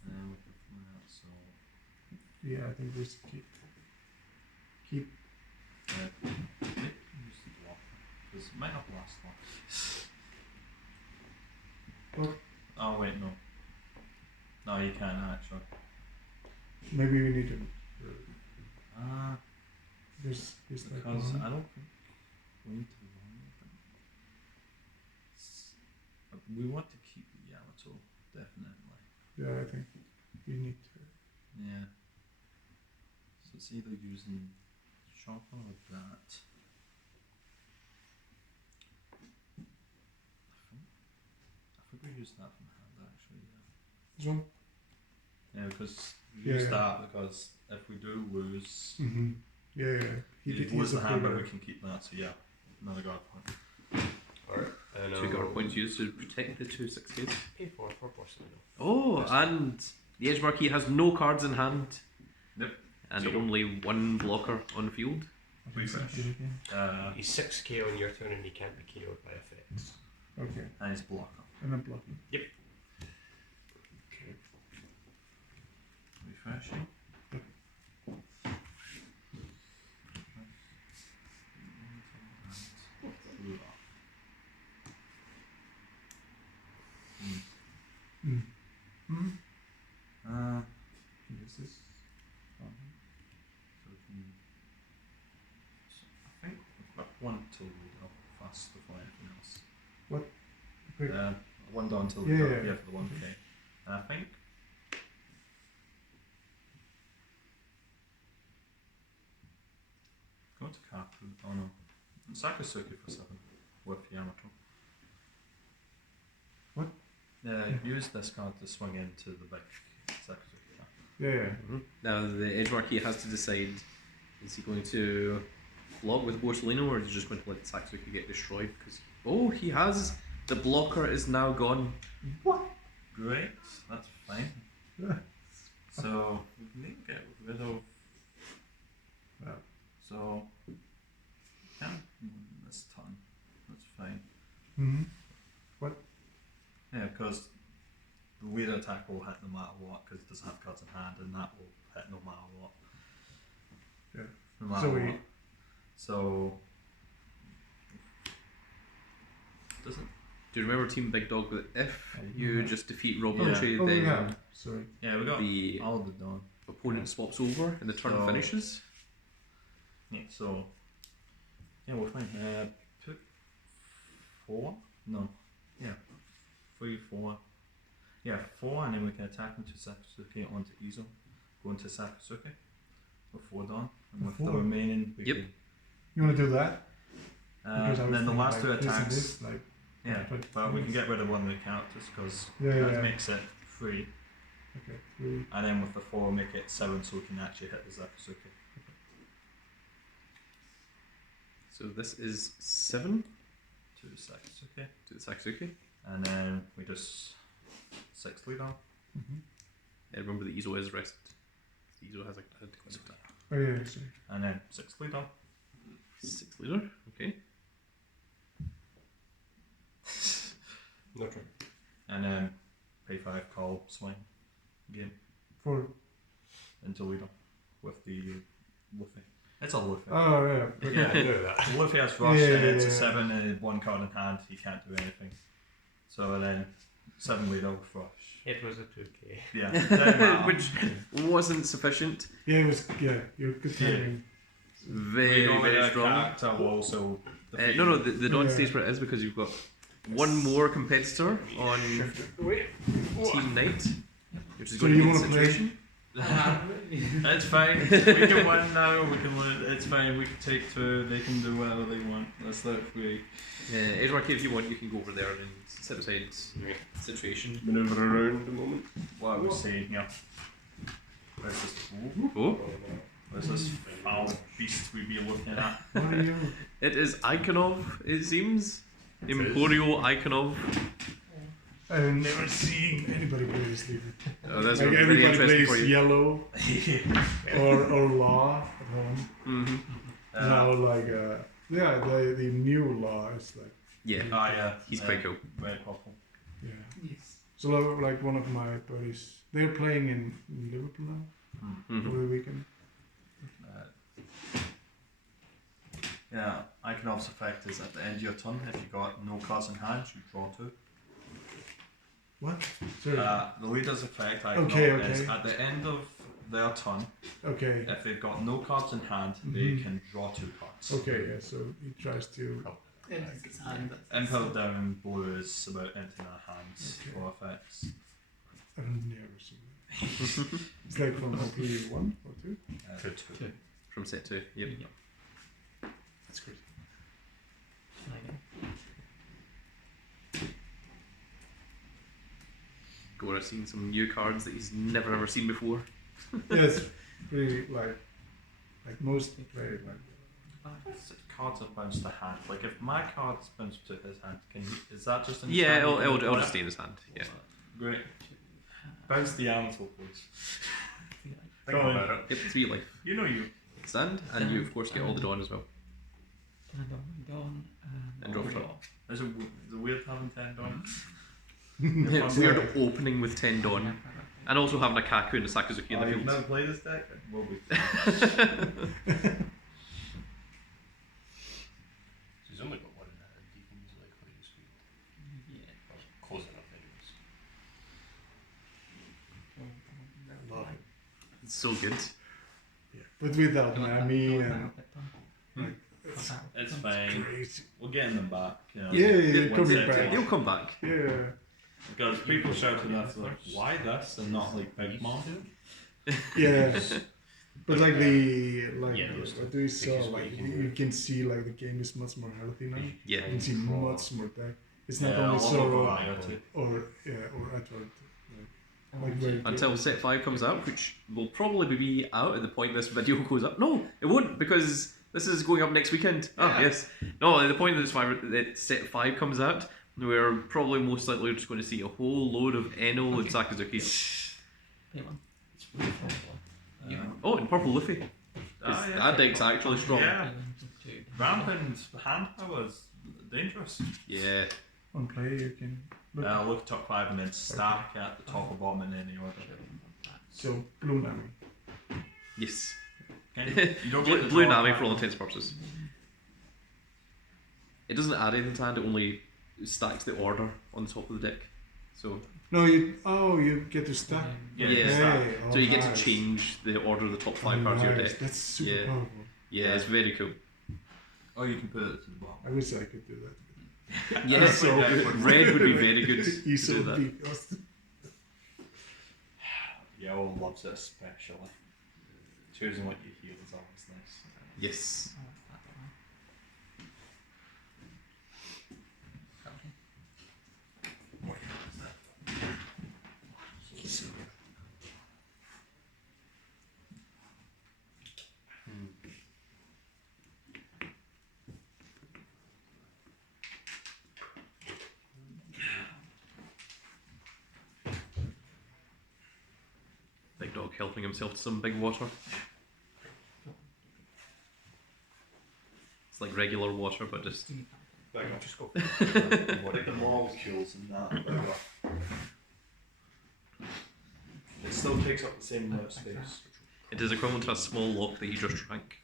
we can find out, so yeah, I think we should keep use the block because it might not last long. What? Oh wait, no. No, you can actually. maybe we need to Because there's like I don't think we need to run anything. We want to keep the Yamato, definitely. yeah, I think we need to Yeah. So it's either using Chopper or that. I think we use that from hand actually, yeah. this one. Yeah, because we Yeah, use yeah. that because if we do lose, Yeah, we he lose he's the a hand, but bigger- we can keep that. So yeah, another guard point. Alright. And 2 guard points used to protect the 2 6ks. Pay for Barcelona. Oh, and the Edge Marquis has no cards in hand. Yep. And 0. only 1 blocker on field. Refresh. again. He's 6k on your turn and he can't be KO'd by effects. Okay, And his blocker. and I'm blocking. Refreshing. Is this? I think we've got 1 till we go fast before anything else. What? Quick. 1 down till Yeah, we go, yeah, yeah. for the 1k. And I think go to Kaku. Oh no. Sakazuki for 7 with Yamato. What? Yeah, use this card to swing into the big Sakazuki. Yeah. Now the Edge Marquis has to decide, is he going to block with Borsalino or is he just going to let Sakazuki get destroyed? Because he has, the blocker is now gone. Great, that's fine. So we need to get rid of. Yeah. So yeah, this turn. That's fine. Mm-hmm. Yeah, because the weird attack will hit no matter what, because it doesn't have cards in hand, and that will hit no matter what. Yeah. No matter So what. So doesn't. Do you remember Team Big Dog that if you Yeah. just defeat Rob Yeah. Archie, Oh then yeah. Sorry. Yeah, we got the all of it done. opponent swaps over and the turn So- finishes? Yeah, so yeah, we're fine. Put 4? No. Yeah. 3, 4. Yeah, 4, and then we can attack into Sakasuke onto Izo. Go into Sakasuke with 4 done. And with the 4? remaining we Yep. can, You want to do that? and then the thinking, last like, 2 this and attacks. this, like, Yeah, but we can get rid of one of the characters because Yeah, that yeah. makes it 3. okay. 3. And then with the 4 make it 7 so we can actually hit the Sakasuke. So this is 7 To the Sakasuke. to the Sakasuke. And then we just 6 leader. Mm-hmm. And remember the Izo is rested. The Izo has a attack. Oh yeah. Sorry. And then 6 leader. 6 leader, okay. No turn. And then pay 5 call swing game 4. into leader with the Luffy. It's a Luffy. Oh yeah. But Yeah. I know that. Luffy has rush Yeah, and yeah, it's a yeah. 7 and 1 card in hand, he can't do anything. So then 7 leader with rush. It was a 2K. Yeah. doesn't matter. Which wasn't sufficient. Yeah, it was. Yeah, you're good Yeah. timing. Very, We go with very a strong. character will also defeat No, you. the Dawn Yeah. stays where it is because you've got one more competitor on Team Knight, which is So going you to be the wanna play- situation. It's fine. We can win now. We can win. It's fine. We can take 2. They can do whatever they want. Let's let it free. Edgemark, if you want, you can go over there and set aside Yeah. situation. Maneuver around a moment. What I was saying here. Where's this? Oh, Where's this foul beast we be looking at? What are you? it is Iconov, it seems. It is. Emporio Iconov. I've never seen anybody play this leader. Oh, that's Like very everybody interesting plays for you. yellow or law at home. Mm-hmm. Now like yeah, the new law is like Yeah, yeah. he's quite cool. Red purple. yeah. Yes. So like one of my buddies, they're playing in Liverpool now Mm-hmm. over the weekend. Yeah, Iconov's effect is at the end of your turn, if you got no cards in hand, you draw 2. What? Sorry. The leader's effect, Iconov, Okay, is okay. at the end of their turn, Okay. if they've got no cards in hand, they Mhm. can draw 2 cards. Okay. Yeah. So he tries to. It's hand. Impel down and blue is about emptying our hands Okay. for effects. I've never seen that. It's like from hopefully 1 or 2. 2. From set 2, yep. That's great. Gora's seen some new cards that he's never ever seen before. Yes. Really like most play like. Cards are bounced to hand. Like if my card's bounced to his hand, is that just an Yeah, standard it'll thing? just stay in his hand. Yeah. Great. Bounce the Amateur, please. Think Go on. about it. Yep, 3 life. You know you. Stand, and you of course get all the Dawn as well. And draw for top. Is it weird having 10 done? It's weird opening with 10 Dawn. And also having a Kaku and a Sakazuki in the You've field. never played this deck? It will be. She's only got one in hand. You can use like Hoodie's Field. Or close enough anyways. Love it. It's so good. Yeah. But without Nami and It's fine. crazy. We're getting them back. You know, Yeah, yeah, one coming set back. to They'll one. come back. Yeah. Because people shouting at us like, why this and not like Big Mom? Yes. But like the Yeah, those what do you saw biggest like way you can you do it. can see like the game is much more healthy now. Yeah. You can see much more deck. It's not Yeah, only a lot of Zoro variety. or Edward. Like very Until set 5 comes out, which will probably be out at the point this video goes up. No, it won't, because this is going up next weekend. Ah, Yeah. yes. No, at the point that set 5 comes out, we're probably most likely just going to see a whole load of Eno and Sakazuki. It's Oh, and purple Luffy. Yeah. That deck's actually strong. Yeah. Rampant hand power is dangerous. Yeah. On play, you can look. Look at top 5 and then stack at the top or bottom in any order. So, blue Nami. Yes. Okay. You don't Blue, get the blue draw Nami card. for all intents and purposes. It doesn't add anything to hand, it only stacks the order on the top of the deck. So No, you get to stack. Yeah, Yeah. stack. so you get to change the order of the top 5 cards of your deck. That's super Yeah. powerful. Yeah, it's very cool. Or you can put it to the bottom. I wish I could do that. Yeah, So- red would be very good to He's so do that. big. Yellow loves it especially. Choosing what you heal is always nice. Yes. Big dog helping himself to some big water. It's like regular water, but just Just go. What are the molecules in that? It still takes up the same amount of space. it is equivalent to a small lock that you just drank.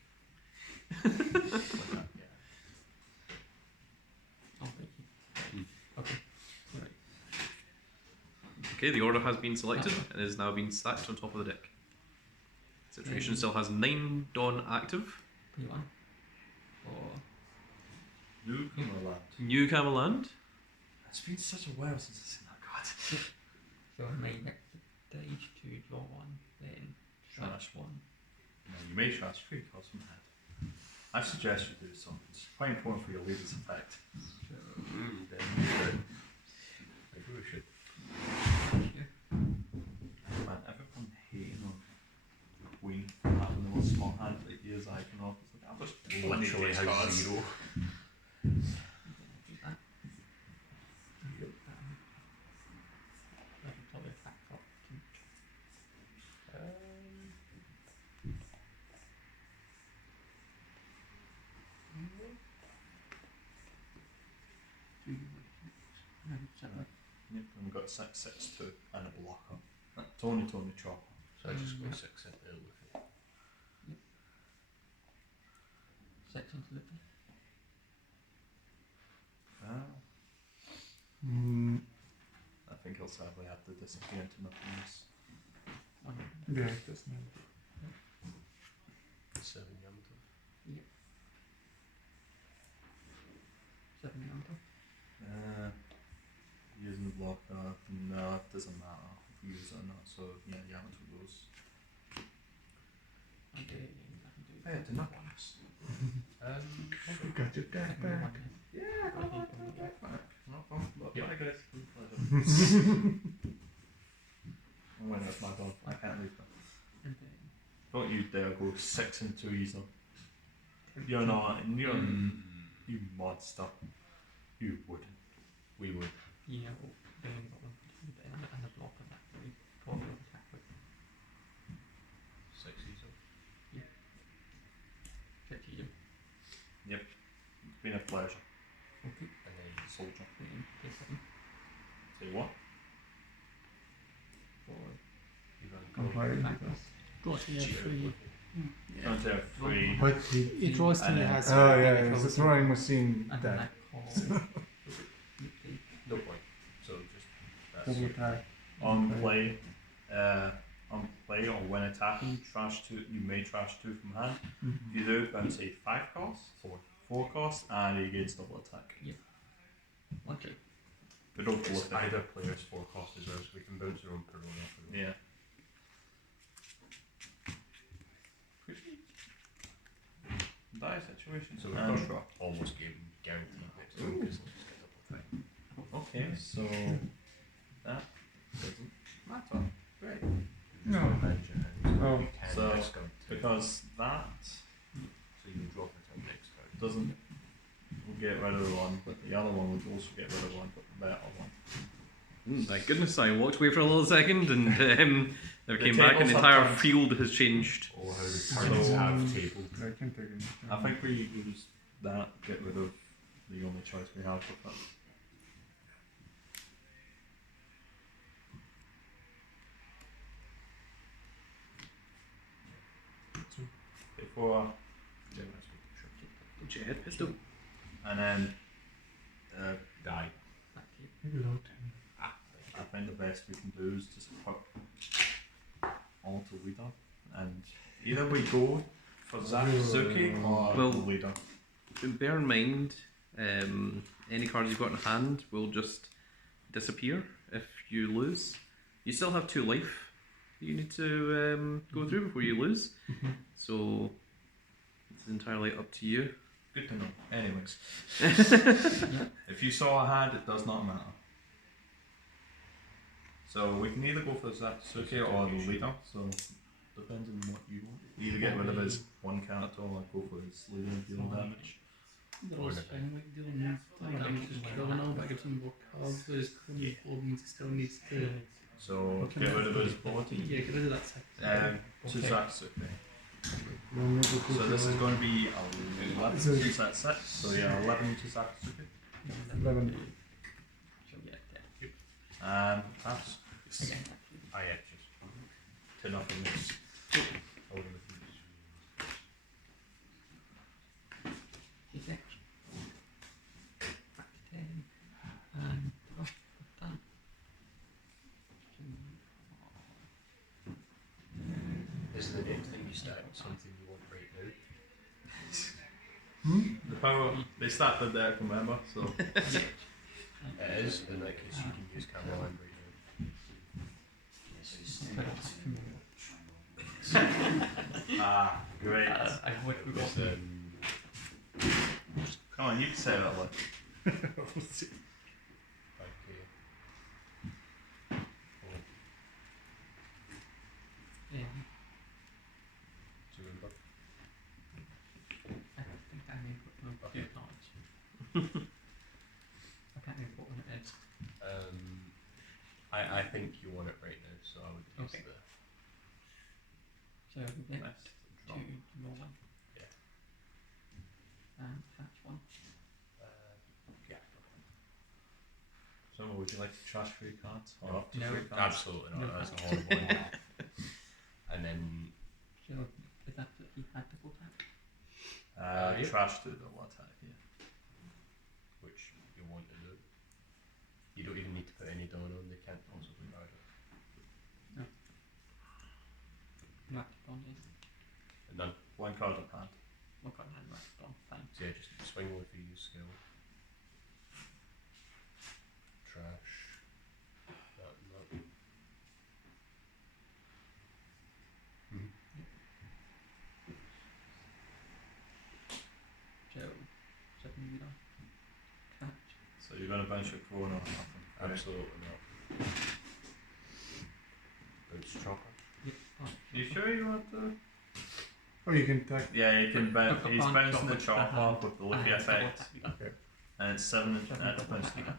Okay, the order has been selected and is now being stacked on top of the deck. Situation still has 9 Dawn active. New Camelland. It's been such a while since I've seen that card. So I may next stage to draw one, then trash one. No, you may trash 3 cards from hand. I suggest you do something. It's quite important for your leader's effect. Then we should. Maybe we should. Man, everyone hating on Queen for having the most small hand that he is icon off. It's like, I'll just Literally these has cards. 0. Yep, and we've got 6/6/2 and a blocker. Tony Chopper. So I just go 6 into the Luffy. Six into the I think he'll sadly have to disappear into nothingness. Yeah, it doesn't. 7 Yamato. seven Yamato. Using the blocker, no, it doesn't matter if we use it or not, so yeah, Yamato goes. I can do Hey, the knuckles. You got your deck back. Yeah, I got my back. No problem. Look, Yep. bye guys. Oh, wait, that's my dog. I can't leave that. Don't you dare go 6 into either. You're not. You're you monster. You wouldn't. We would. Yeah, well, then you got one and a block on that, so we probably attack with 6 easy. check you. It's been a pleasure. Okay, And then Soldier. then take seven Say what? for you I'm run playing back. with us. Draw to your three. Don't have 3. But It draws to you has- oh yeah, it's a throwing machine And deck. then I call. No point. So just Double that's attack. On play, or when attacking, trash 2. You may trash 2 from hand. If you do, bounce a 5 cost, 4 cost, and he gains double attack. Okay. We don't it's flip it. either player's 4 cost as well, so we can bounce our own Perona for them. Yeah. Die situation. So we've And got draw. almost game guaranteed next turn because we'll just get double attack. Okay, so that doesn't matter. Great. No. Manage your hand. Oh. You can So, discount two. Because that So you can drop it on next turn. doesn't will get rid of one, but the other one would also get rid of one, but the better one. Thank goodness I walked away for a little second and Never The came back, and tables the have entire turned. field has changed. Or how the turns have tabled. I can take it. I think we use that, get rid of the only choice we have with it. Before Jet pistol. and then Die. Reload. I think the best we can do is just put all to leader, and either we go for Suzuki or Well- the leader. Bear in mind, any cards you've got in hand will just disappear if you lose. You still have 2 life that you need to go through before you lose. So it's entirely up to you. Good to know. Anyways, if you saw a hand, it does not matter. So we can either go for Zatsuki or the leader. So depends on what you want. Either get rid of his one character or go for his leader and deal damage. They're all fine, like dealing damage to kill and all, but it gives him more cards, so his current board means he still needs to So get rid of his board. get rid of that second. To Zatsuki. Then we go So this is going to be 11 So- since that's 6. So yeah, 11 to Zatsuki. 11. And pass. Again, I actually. To nothing. Hold on. hit it. Back to 10. And off. Done. Is the next thing you start something you want right now? The power, they start the deck, remember? So It is. In that case, you can use Caroline right ah, great. I would now. forgot. It's, Come on, you can say that one. 5k. Do you remember? I think I may put no Okay. cards. I can't remember what one it is. I think you want it right now, so I would use Okay. the. So next Nice. to draw one. Yeah. And catch one. Yeah. So would you like to trash 3 cards? Or up to No. 3 cards? Absolutely not. No. That's a horrible idea. And then So is that he had double tap? Yeah. Trash to double attack, yeah. which you want to do. You don't even need to put any down on. They can't possibly guard it. No active on is. And none. 1 card in hand. One card hand active on. Fine. So yeah, just swing with your use skill. Trash. That and that. So 7 meter. Catch. So you're going to bench your corner or nothing. Right. Absolutely not. Bounce chopper. Yep. Oh, You sure you want to? Oh, you can attack. Yeah, you can bench. Upon He's benching the chopper, chopper with the Luffy and double effect. attack meter. And it's 7 Seven at the double bench attack. hand.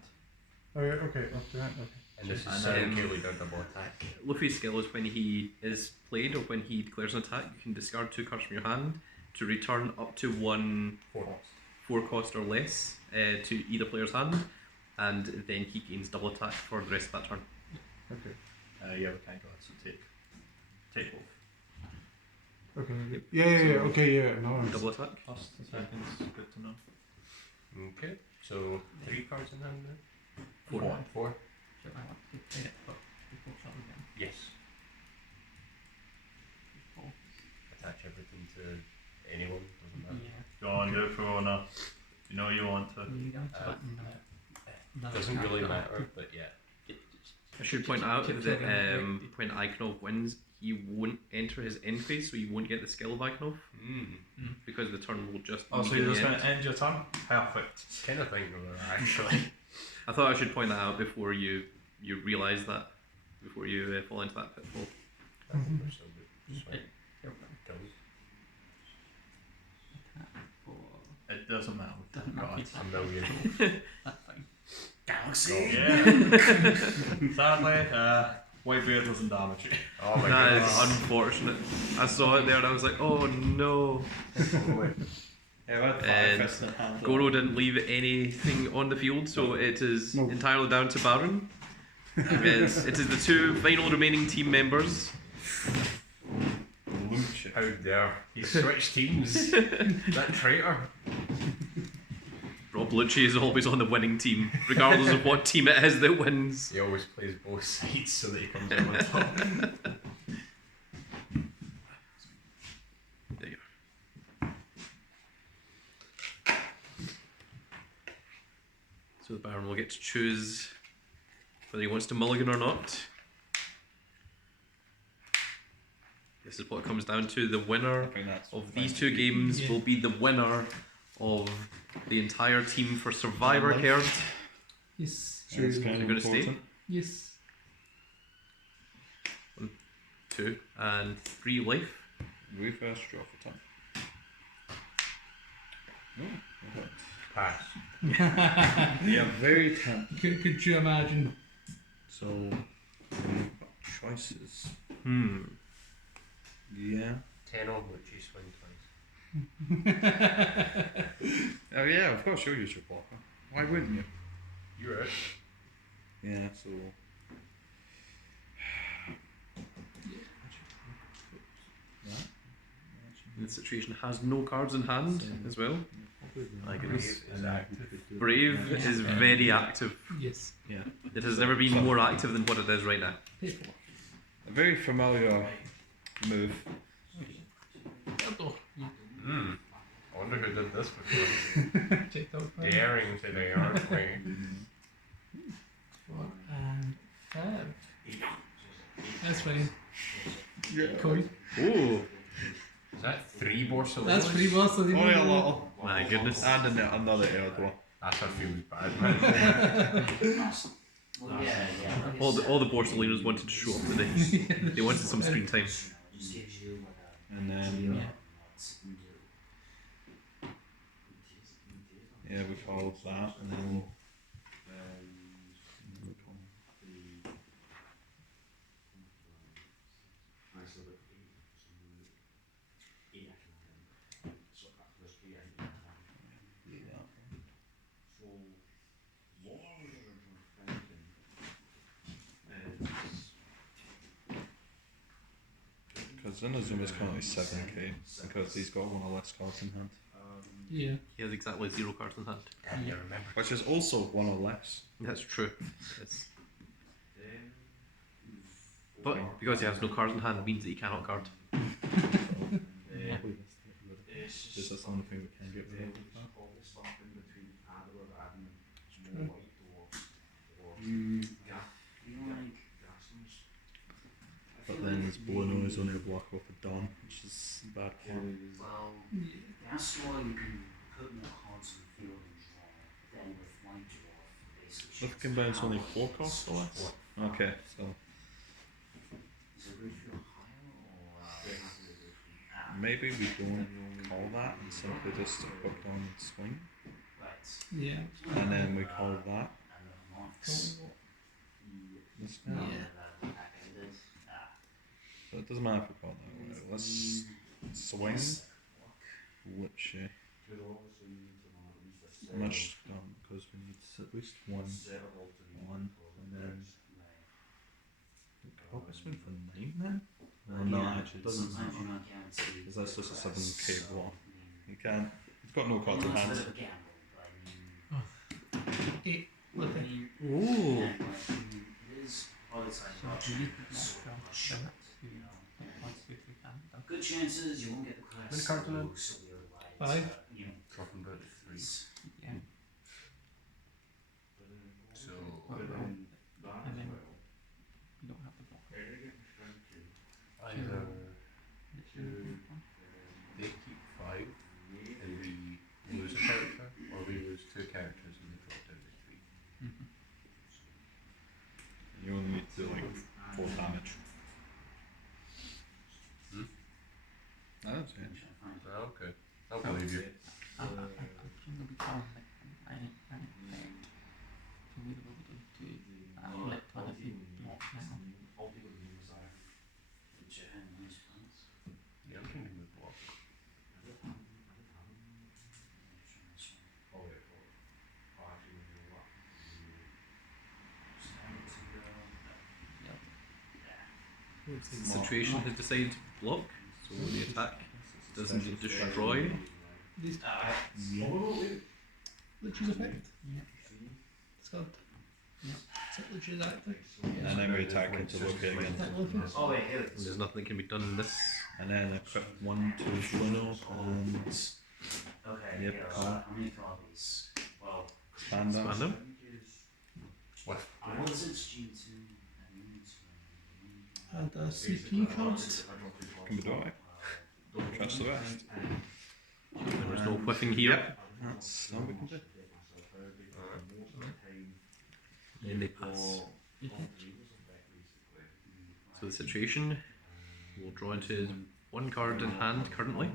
Oh, yeah, okay, up to that. Okay. And this is And 7 then- leader double attack. Luffy's skill is when he is played or when he declares an attack, you can discard 2 cards from your hand to return up to 1 4 cost or less to either player's hand, and then he gains double attack for the rest of that turn. Okay. Yeah, we can't go. So take off. Okay. Yeah, okay, yeah. No, it's- Double attack. Plus the seconds. Good to know. Okay, so 3 cards in hand now? 4. 4? So I want to play it, but before shot again. Yes. Before. Attach everything to anyone, doesn't matter. Yeah. Go on, do it, Corona. You know you want to. Leader. So Uh, another Doesn't really character. matter, but yeah. I should point out Keep that talking. when Iconov wins, he won't enter his end phase, so you won't get the skill of Iconov because the turn will just. Oh, so you're just immediately going to end your turn? Perfect. Kind of thing, actually. I thought I should point that out before you realise that, before you fall into that pitfall. I think we're still good. Swing. Here we go. Kills. Attack for. It doesn't matter. Doesn't matter. Cards. A million. That's fine. Galaxy. Yeah. Sadly, White bear doesn't damage it. Oh my That goodness. is unfortunate. I saw it there and I was like, oh no. Yeah, I had And 5 fists in hand. Goro didn't leave anything on the field, so it is No. entirely down to Baron. It is the 2 final remaining team members. Lucha. How dare he switched teams? That traitor. Rob Lucci is always on the winning team, regardless of what team it is that wins. He always plays both sides so that he comes out on top. There you go. So the Baron will get to choose whether he wants to mulligan or not. This is what it comes down to. The winner I think that's of fine. these 2 games will be the winner of the entire team for Survivor, Kerd. Yes. Yeah, it's So kind you're of gonna stay? important. Yes. 1, 2, and 3 life. Reverse draw for time. Oh, Pass. yeah, very tempting. Could you imagine? So, we've got choices. Yeah. 10 on which you swing twice. Oh yeah, of course you'll use your blocker. Why wouldn't you? You're out. Yeah, so... The situation has no cards in hand as well. My goodness. Brave is active. Brave is very active. Yes. Yeah. It has never been more active than what it is right now. Paperwork. A very familiar move. Oh, Hmm. I wonder who did this before. checked out. Right. Daring today, aren't we? 4 and 5. That's fine. Yeah. Coin. Oh Is that 3 Borsallinos? That's pretty well. So Only a little. my goodness. And another Eldor. That's a feels bad, man. Well, yeah. All the Borsallinos wanted to show up today. They wanted some screen time. And then... Yeah, we followed that, and then... Because Inazuma is currently 7k, because he's got one of less cards in hand. Yeah. He has exactly 0 cards in hand. Damn, you remember. Which is also one or less. That's true. It's... But because he has no cards in hand, it means that he cannot card. Is that something we can get rid of? But then his Bono is only a blocker off a Dawn, which is bad for him. Well, that's why you can put more cards on the field and draw. Then with white draw, basically. If it can bounce only 4 costs or less? Okay, so Is it good for higher or maybe we don't call that and simply just hook on and swing. right? Yeah. And then we call that And the marks. this guy. So it doesn't matter if we call it that way. Let's swing, which much because we need at least one, and then we probably swing for 9 then? Or no, actually it doesn't Sometimes matter, you're not guaranteed. because that's just a 7k block. You can, he's got no cards in hand. It's a gamble, but I mean, 8. What the? Ooh. yeah, but, it is probably like So do you think that's so well, shot, then you know. let's see if we can. Good chances you won't get the class. Many cards are there? so otherwise, 5. you know, Dropping about 3. Yeah. So, And then you don't have the block. either It's your one. they keep 5 and we lose a character, or we lose 2 characters and they drop down to 3. You only need to do like 4 damage. I don't see it. Well, okay. I'll believe you. I presume there'll be Situation has decided to block, so the attack doesn't destroy. These Lich's effect. It's got. Is it Lich's active? And then we attack into locate again. Oh, wait, here it is. There's nothing that can be done in this. And then equip 1, 2 Fluno and Okay, Yep, here, cool. how many copies? Well, expand that. Random. what is it? G2? And a CP cost. Can we do it? Trust the rest. There was no whiffing here. Yep. That's all we can do. And they pass. So the situation will draw into his one card in hand currently.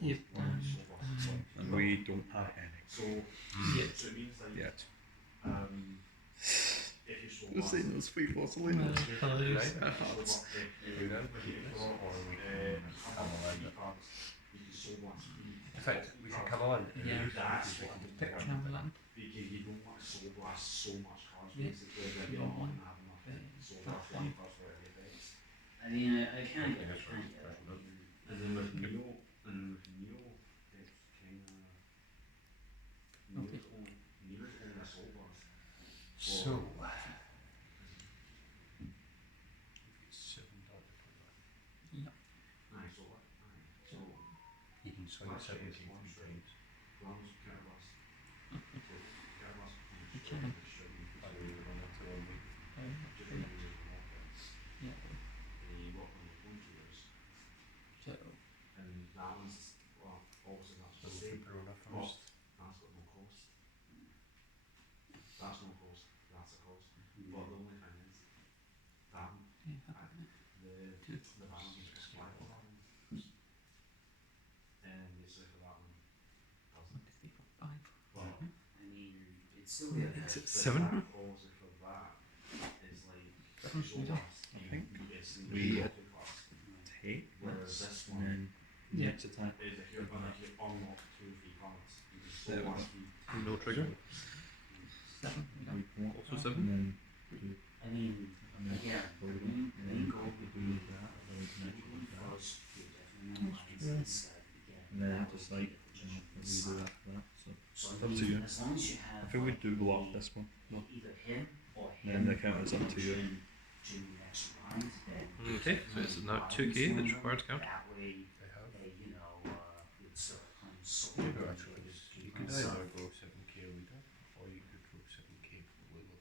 Yep. And we don't have any. Yet. We're seeing those free porcelain. Hilarious. In fact, we can come on. Yeah. Pick Chamberlain. Yeah. You want one? Draft one. I mean, I can't get it. Okay. So. Yep. You can swing 17 times. You can. Yeah. So. Still get Is it 7? I think we take this and then next attack. No trigger. 7. Also 7. And then I mean, again, main goal would be close. And then just like we do after that. So So up to you. as long as you have I think we do block this one. No. either him or Then the count is up to you. to next round. Okay, so it's now 2k that's required to count. That way, you know, it's sort of playing solo. You could either go 7k leader, or you could go 7k Lulu.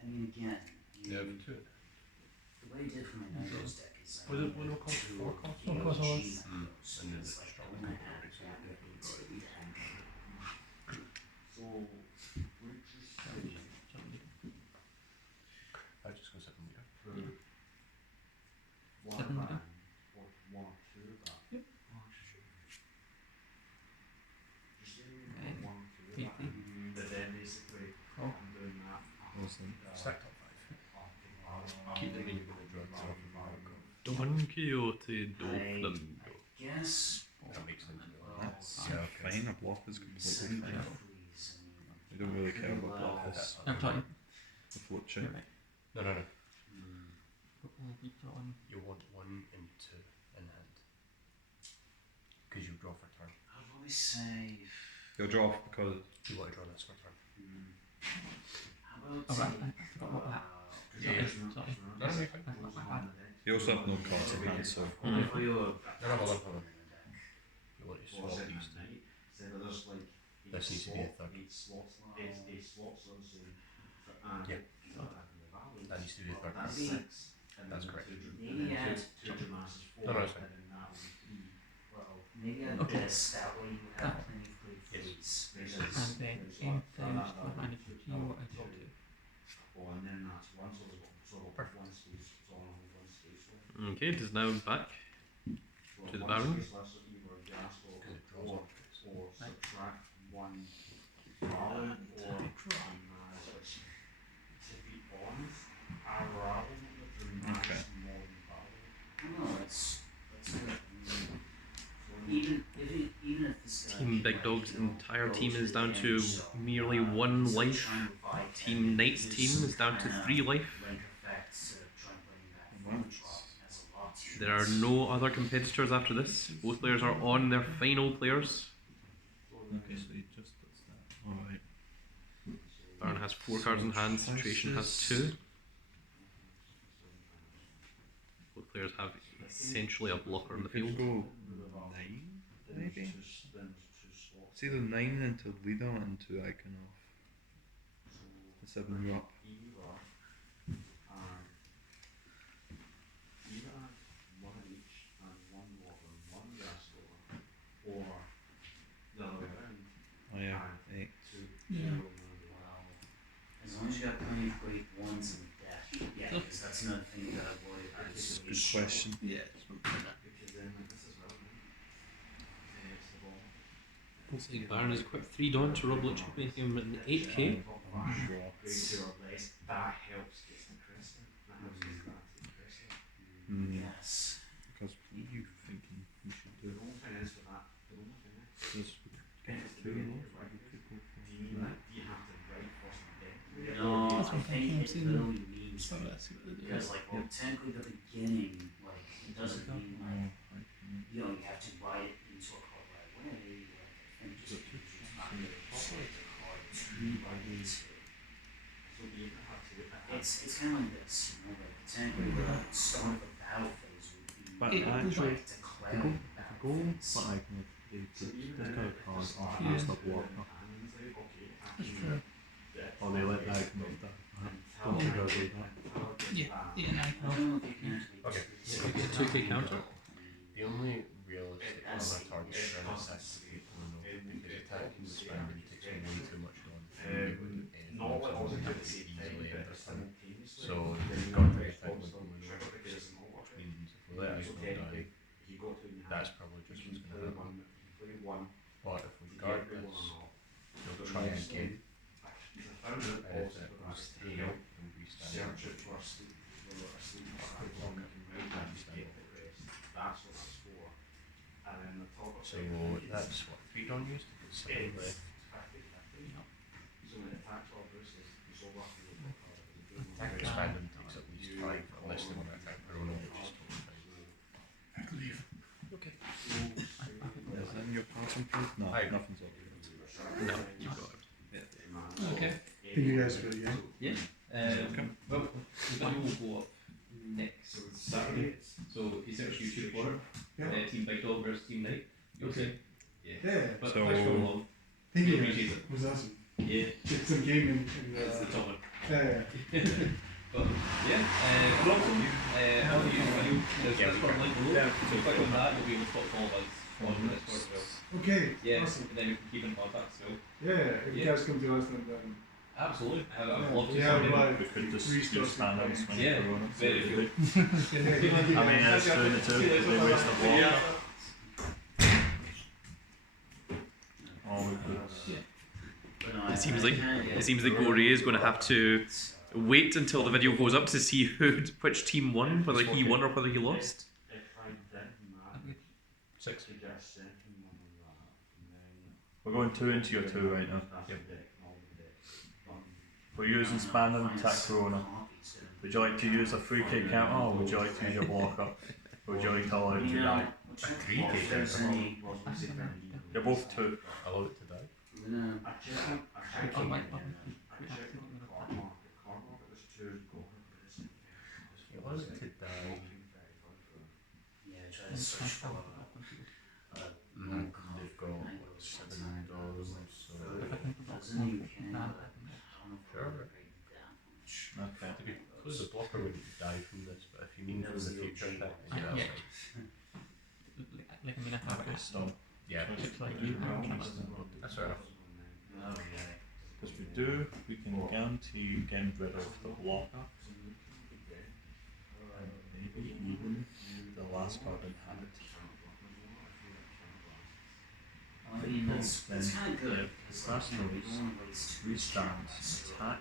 I mean, again, Yeah, but two. the way I did for my Nightmares deck is Was it Lulu cost 4 cost? you know, cost G less. Nightmares, And then it's it's like strong I'm gonna with add so that you definitely into got the it. I just go 7 meter. 7 meter. Stack top 5. Keep thinking you're going to draw top of Marco. Don Quixote do I Flamingo. guess. That makes sense. That's Yeah, okay. fine. A block is completely fine. We don't really care about block this. I'm talking. The float You're check. right. No. But we'll be drawn. You want 1 and 2 in hand. Because you draw for turn. I'd probably say. You'll draw because You want to draw this for turn. How about? Oh, right. I forgot about that. Yeah. Sorry. That's okay. That's my bad. you also have no cards in hand, so No, hold on. You want to swap these two. This needs to be a third. Yeah. That needs to be a third. That's correct. Maybe add. No, it's fine. Maybe add this. That way you have plenty of great Yes. freeze. And then in the hand, if you want to draw 2. Okay, it is now back to the Baron. Because it draws on face. okay. No, it's good. Even if this guy Team Team Big Dog's entire team is down to merely 1 life. Team Knight's team is down to 3 life. There are no other competitors after this. Both players are on their final players. Okay, so he just does that. Alright. Baron has 4 cards in hand, Situation has 2. Both players have essentially a blocker in the Could field. go 9, maybe? It's either 9 into leader and 2 icon off. The 7 you're up. Oh yeah, 8. Yeah. As long as you got plenty of great ones in the deck. Yeah, because that's another thing that I worry about. That's a good question. Yeah, it's one for that. Looks like Baron has equipped 3 Dawn to rob Lich, making him an 8k. Yes. Because what are you thinking we should do? Because we get 2 of those, or we could go for 3. No, That's I one thing think I'm it seeing. literally means So let's see what they do. because like well, technically the beginning, like it doesn't mean like you know you have to buy it into a card right away. Like I think just because it's not really select a card to buy into. It's kind of like this, you know, like technically the start of the battle phase would be But Yeah, actually, like declaring the battle go phase. for icon if they put this kind of card and use the blocker. That's true. Or they let the icon off that. Don't think I'll do that. Yeah, and I I can. don't know if you can actually Okay. just- You get a 2k counter. The only realistic other target for an attack is because attacking the Spaniard takes way too much on. Easily end this thing. So you've got to attack with Mono, which means if we let us go die, that's probably just what's going to happen. But if we guard this, he'll try again. And if it goes through, then we stand up. So that's what 3 Dawn used? 7 left. Attack expanding takes at least 5 unless they want to attack Corona, which is totally fine. Leave. Okay. Is that in your passing proof? No, Aye. nothing's up here. No, you've got it. Okay. Thank you guys for the game. Yeah. Well, the video will go up next Saturday, so you search YouTube for it. Yeah. Team Big Dog versus Team Knight. You'll see. Yeah. But So- thanks for coming along. Thank you Appreciate guys. it. It was awesome. Yeah, Get some gaming it's the and top one. yeah. But yeah, we're also on the YouTube video. There's a link below. So click on that, you'll be able to talk to all of us on the Discord as well. Okay. Yeah, Awesome. and then we can keep in contact. So Yeah. If you Yeah. guys come to Iceland, then absolutely, I'd love to. yeah, someday. right. We could just Restart use stand-ins when Yeah, Corona. very cool. I mean, it's 2 and 2, they waste the block. Yeah. Or we could. But no, It seems I like kinda get it seems like Gorey is going to have to wait until the video goes up to see which team won, whether he won or whether he lost. 6. We're going 2 into your 2 right now. We're using Spandam and attack Corona. Would you like to use a 3k counter or would you like to use your blocker? Or would you like to allow it to die? A 3k counter. You're both 2. Allow it to die. Oh, my God. Allow it to die. Yeah, try to search for They've got what, $7, so doesn't you can but I don't know if Sure. we're great damage. Okay. to be close, the blocker wouldn't die from this, but if you mean from the future attack, then yeah, Yeah. that's fine. Like a minute half. Stone. Yeah, It's like you. that's fair enough. Okay. Because we do, we can guarantee getting rid of the blocker. And maybe even the last card in hand. I mean, that's kind of good. Because That's like, you know, we nice. don't want to waste too 3 much stands, attack,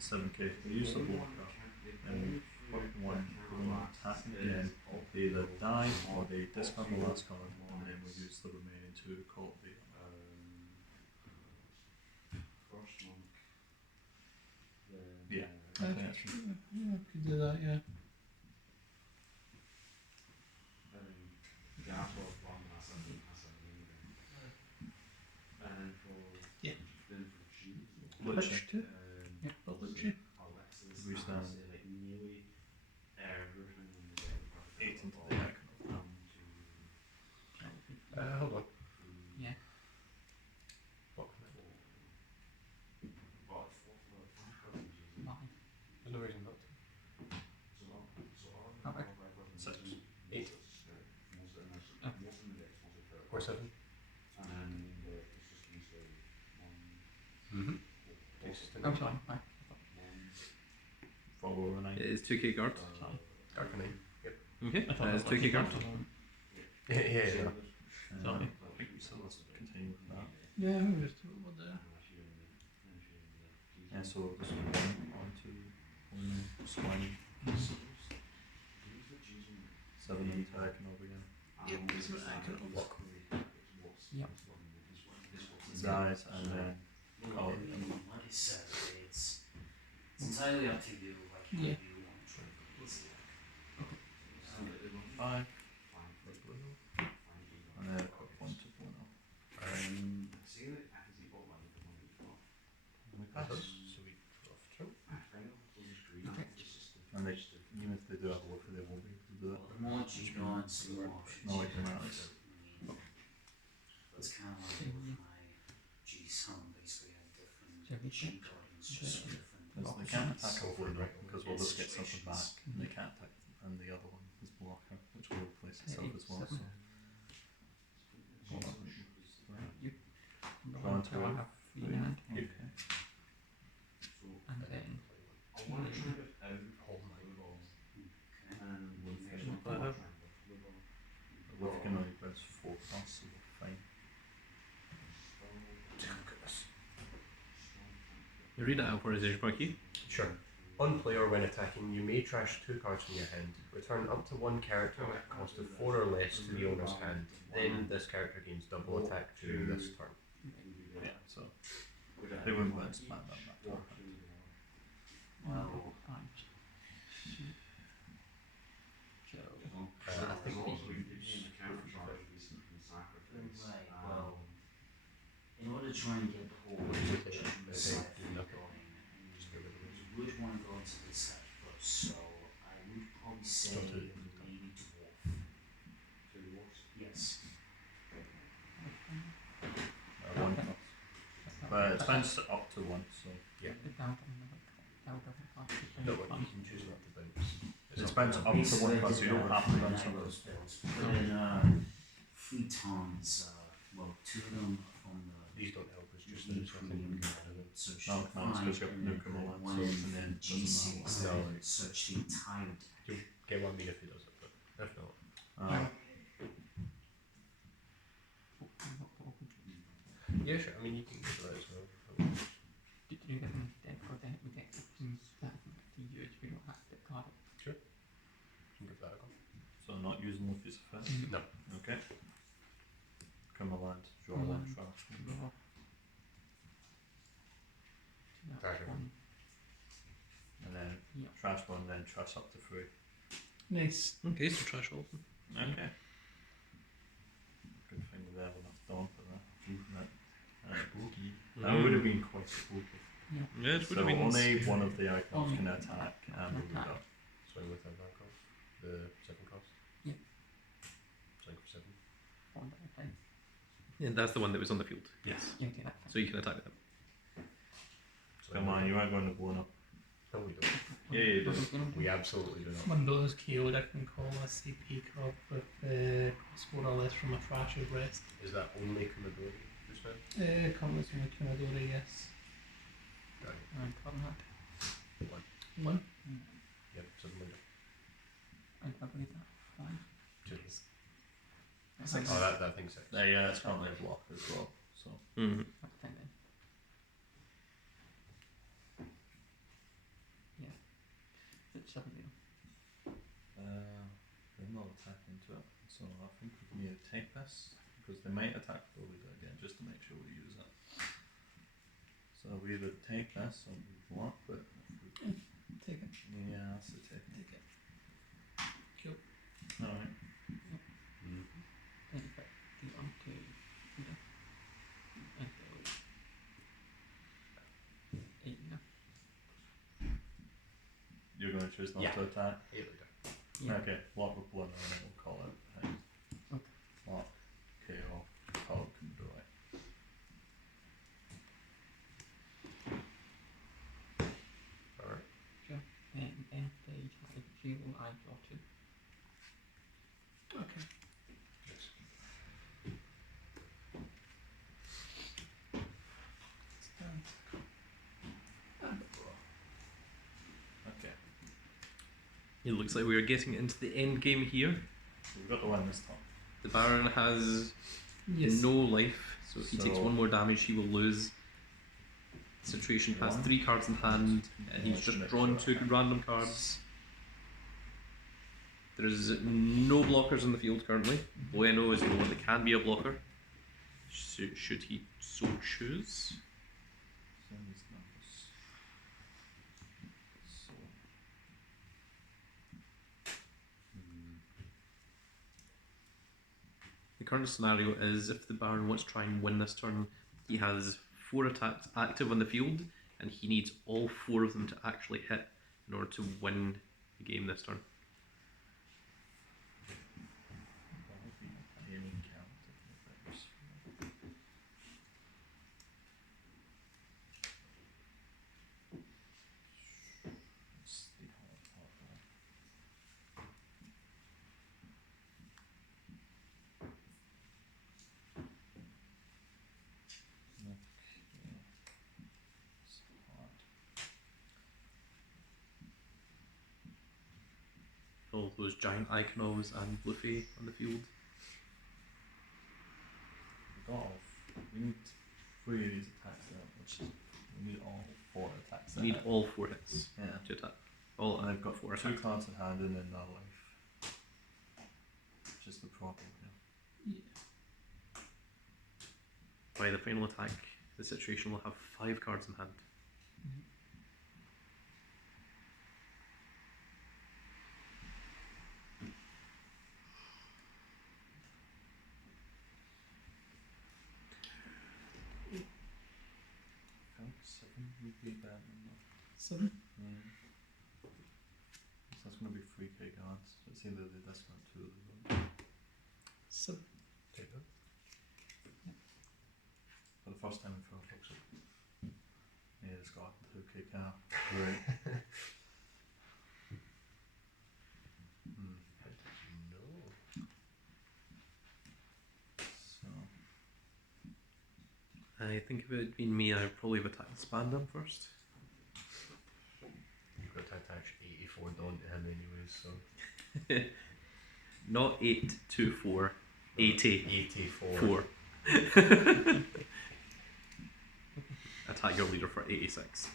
7k, we use the blocker, and we put 1, go and attack again, they either die or they discard the last card, and then we use the remaining 2 to cultivate. First monk. Then, Yeah. Yeah, Okay, that's yeah, could do that, yeah. Gas was one. That's a main thing. And then for Yeah. then for G. Which two? Yeah, but which two? Alexis. We stand say like nearly everything in the 8 into the deck. Hold on. Yeah. What? Nine. There's no reason not to. How big? 6. 8. Oh. Or 7. And then it's just usually one. Mm-hmm. Takes us to Oh, 9. sorry. Right. Follow over 9. It is 2k card. Sorry. Dark 9. Okay, I thought that is that was 2k card. Yeah. Sorry. I think so. Let's continue with that. Yeah, we just do what there. Yeah, so this one on to one swine. 7 attack and over again. Yep, this one I can unlock. Yep. Dies and then call it. Like I said, it's entirely up to you. Like how Yeah. you want to try to play this deck. 5 for blue. And then got 1 to 1 up. We pass. So we draw for turn. And they, even if they do have a warfare, they won't be able to do it. The more G-Guns, the more options. No, you like the have. mouse. It's kind of like with my G-Sun, basically I have different So we check. G-Guardians, just for different. Because they can't attack over it, because we'll just get something back. And they can't attack, and the other one is blocker, which will replace itself as well. So. Hold on. Draw into I it. have 3 hand. Okay. And then Oh my god. Wolf can only press 4 plus, so we're fine. You read it out for us, Bucky. Sure. On player, when attacking, you may trash 2 cards from your hand. Return up to 1 character with a cost of 4 or less to the owner's hand. Then this character gains double attack during this turn. Yeah, so they wouldn't let us spam that turn. Well, so I think we right, well, in order to try and get the whole judgment side thing going, you would want to go into this side first, so I would probably say maybe dwarf. Yes. 1 plus. But it spends up to 1, so. Yeah. the down double No, but you can choose not to bounce. It spends up to 1 plus, so you don't have to run some of those those. bills. Put in 3 tons, well, 2 of them from the These don't help us, just G there's nothing you premium can guide, do. so No, sheet no, it's because you 5, have and then nuke and all put that one stuff, and then in it G doesn't matter. 6, No. and search the entire deck. Get one me if he does it, but if not. Yeah, sure. I mean, you can do that as well. Did you get them deck or deck with deck that to use? We don't have to card it. You can give that a go. So not using Luffy's effect. No. Okay. Come a land, draw Come 1 on. trash. Draw. Treasure. One. And then Yeah. trash 1, then trash up to 3. Nice. Okay, so trash all. Okay. Good thing we have enough dawn for that. That would have been quite spooky. Yeah, it would So have been. only one of the icons Only can attack and move attack. up. Swing with that cost. The 7 cost. Yeah. Swing for 7. One that I play. Yeah, that's the one that was on the field. Yes. Yeah, okay, that. So you can attack with them. Come on, you aren't going to blow up. No, we don't. Yeah, you do. We absolutely do not. One of those KO'd, I can call a CP card with cost 4 or less from a trash of rest. Is that only Commodore just now? Comes from a Tunadori, yes. Got it. And card hand. 1. Yep, 7 later. I believe that. 1. 2. That's Six. Oh, that thing's 6. Yeah, it's currently a block as well. So Mm-hmm. that thing then. Yeah. It's 7 0. we're not attacking into it. So I think we can either take this, because they might attack before we do it again, just to make sure we use it. So we either take this or we block, but Take it. yeah, that's the take. Take it. Cool. Alright. Then put the onto here. And go 8 now. You're going to choose not Yeah. to attack? Here we go. Yeah. Okay, block with blood and then we'll call it. Right. Okay. Block, KO, Hulk, and draw it. Alright. And then they try to I draw 2. Okay. Okay. It looks like we are getting into the end game here. So we've got the one this time. The Baron has Yes. no life, so if he takes So- one more damage, he will lose. Situation has One. 3 cards in hand, and he's Let's just make drawn sure 2 random cards. There is no blockers in the field currently. Bueno is the one that can be a blocker, should he so choose. Send these numbers. So. The current scenario is if the Baron wants to try and win this turn, he has 4 attacks active on the field, and he needs all 4 of them to actually hit in order to win the game this turn. That would be a gaming count if there's. It's the hard part there. Okay. It's hard. All those giant Iconos and Luffy on the field. We need 3 of these attacks there, which is, we need all 4 attacks You need there. all 4 hits Yeah. to attack. All And I've got 4 2 attacks. cards in hand and then no life. Which is the problem here. By the final attack, the situation will have 5 cards in hand. I think 7 would be better than that. 7. Yeah. So that's going to be 3 K cards. So it's either the discount 2 or the 1. 7. Take that. For the first time in Firefox. Yeah, it's got 2 K card. Great. How did you know? So, I think if it had been me, I'd probably have attacked Spandam first. You've got to attach 84 Dawn to him anyways, so. Not 8, 2, 4, 80, 84. 4. Attack your leader for 86.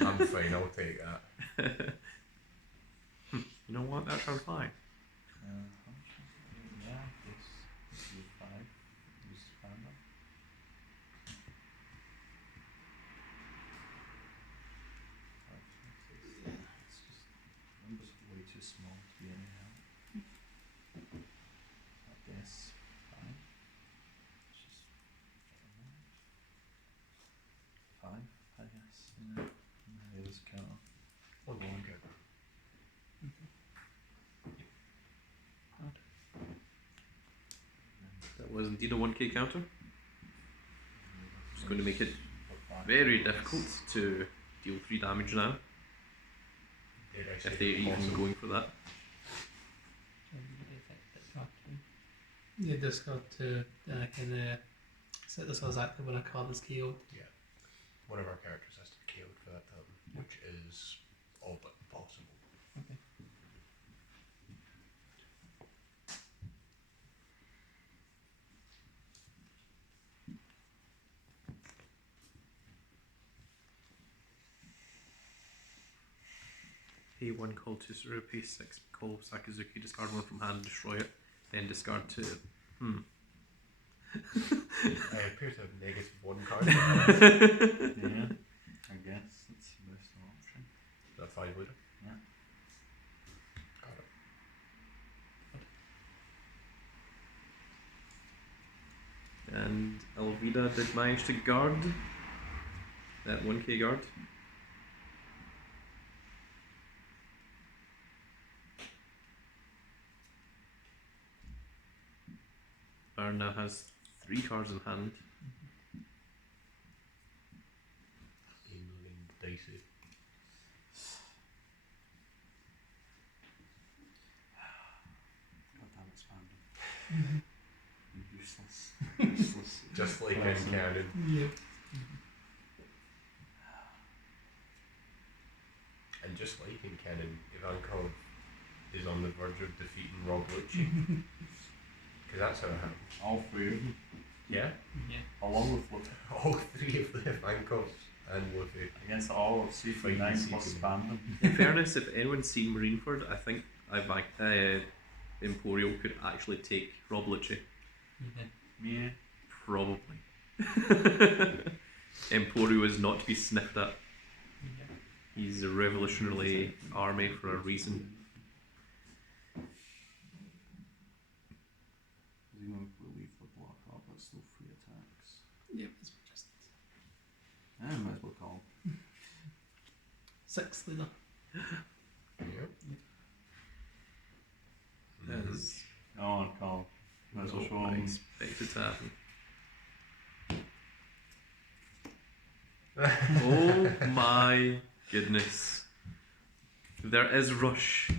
I'm fine, I'll take that. You know what? That sounds fine. how much is it? Yeah, this would be 5. Use Panda. It's just, numbers are way too small to be any help. I guess 5. It's just 5, I guess. Yeah. Yeah, this counter. One game. That was indeed a 1k counter. It's going to make it very difficult to deal 3 damage now, if they're even going for that. So you would affect that draw 2. Yeah, discard 2. Then I can set this as active when a card is KO'd. One of our characters has to be killed for that turn, which is all but impossible. Okay. Pay 1 call to Suru, pay 6 call Sakazuki, discard 1 from hand, destroy it, then discard 2. I appear to have -1 card. Yeah, I guess that's the best option. The 5 leader. Yeah. Got it. And Elvira did manage to guard that 1k guard. Baron now has 3 cards in hand. Game looking dicey. God damn it, Spandam. Useless. Useless. Just like in Cannon. Yeah. And just like in Cannon, Ivankov is on the verge of defeating Rob Lucci. Because that's how it happened. All 3 of them. Yeah? Yeah. Along with Luffy. All 3 of the Ivankovs and Luffy. Against all of C39 plus Spandam. In fairness, if anyone's seen Marineford, I think Emporio could actually take Rob Lucci. Yeah. Probably. Emporio is not to be sniffed at. He's a revolutionary army for a reason. Even if we leave the block up, it's still 3 attacks. Yeah, it's just I might as well call him. 6 leader. Yep. That's Oh, call. Might as well show not him. expected to happen. Oh my goodness. There is rush.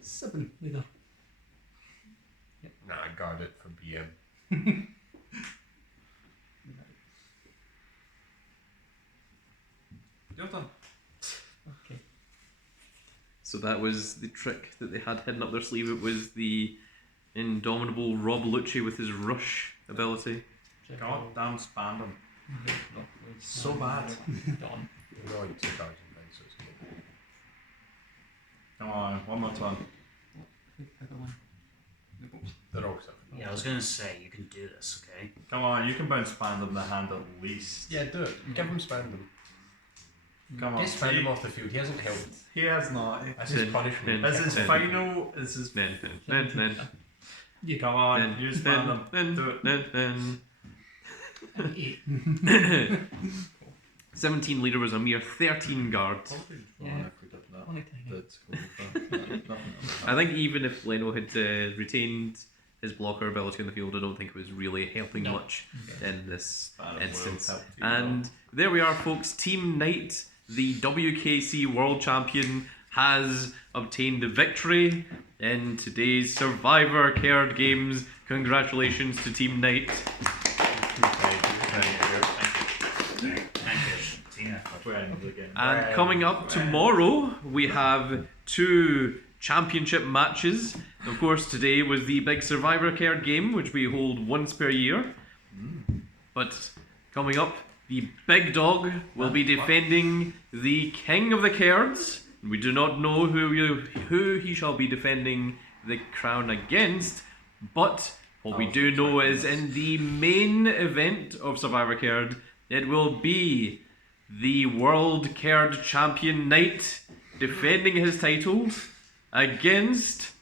7 leader. Nah, guard it for BM. You're done. Okay. So that was the trick that they had hidden up their sleeve. It was the indomitable Rob Lucci with his rush ability. God damn Spandam. So bad. Done. We're only 2 cards in hand, so it's good. Come on, one more turn. The other one. The books. They're all 7. Yeah, I was gonna say you can do this, okay? Come on, you can bounce Spandam the hand at least. Yeah, do it. Give him Spandam. Come on. Get Spandam off the field. He hasn't helped. He has not. That's his punishment. Then- Is his then- final? Is his? Then. Come on, use Spandam. Do it. Then. And 8. 17 leader was a mere 13 guard. Yeah. if we did that. Only tiny. That's cool. I think even if Leno had retained his blocker ability on the field, I don't think it was really helping much in this instance. And there we are, folks. Team Knite, the WKC World Champion, has obtained a victory in today's Survivor Kerd Games. Congratulations to Team Knite. And coming up tomorrow, we have 2 championship matches. Of course, today was the big Survivor Kerd game, which we hold once per year. But coming up, the big dog will be defending the king of the Kerds. We do not know who he shall be defending the crown against, but what we do know is in the main event of Survivor Kerd, it will be the World Kerd Champion Knight defending his titles against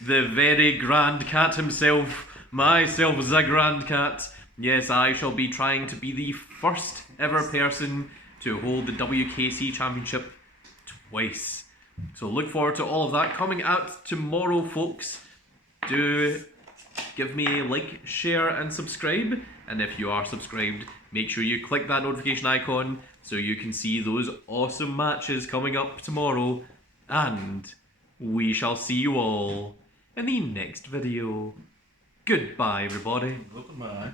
the very Grand Cat himself, myself, the Grand Cat. Yes, I shall be trying to be the first ever person to hold the WKC Championship twice. So look forward to all of that coming out tomorrow, folks. Do give me a like, share and subscribe. And if you are subscribed, make sure you click that notification icon so you can see those awesome matches coming up tomorrow. And we shall see you all in the next video. Goodbye, everybody. Look at my eye.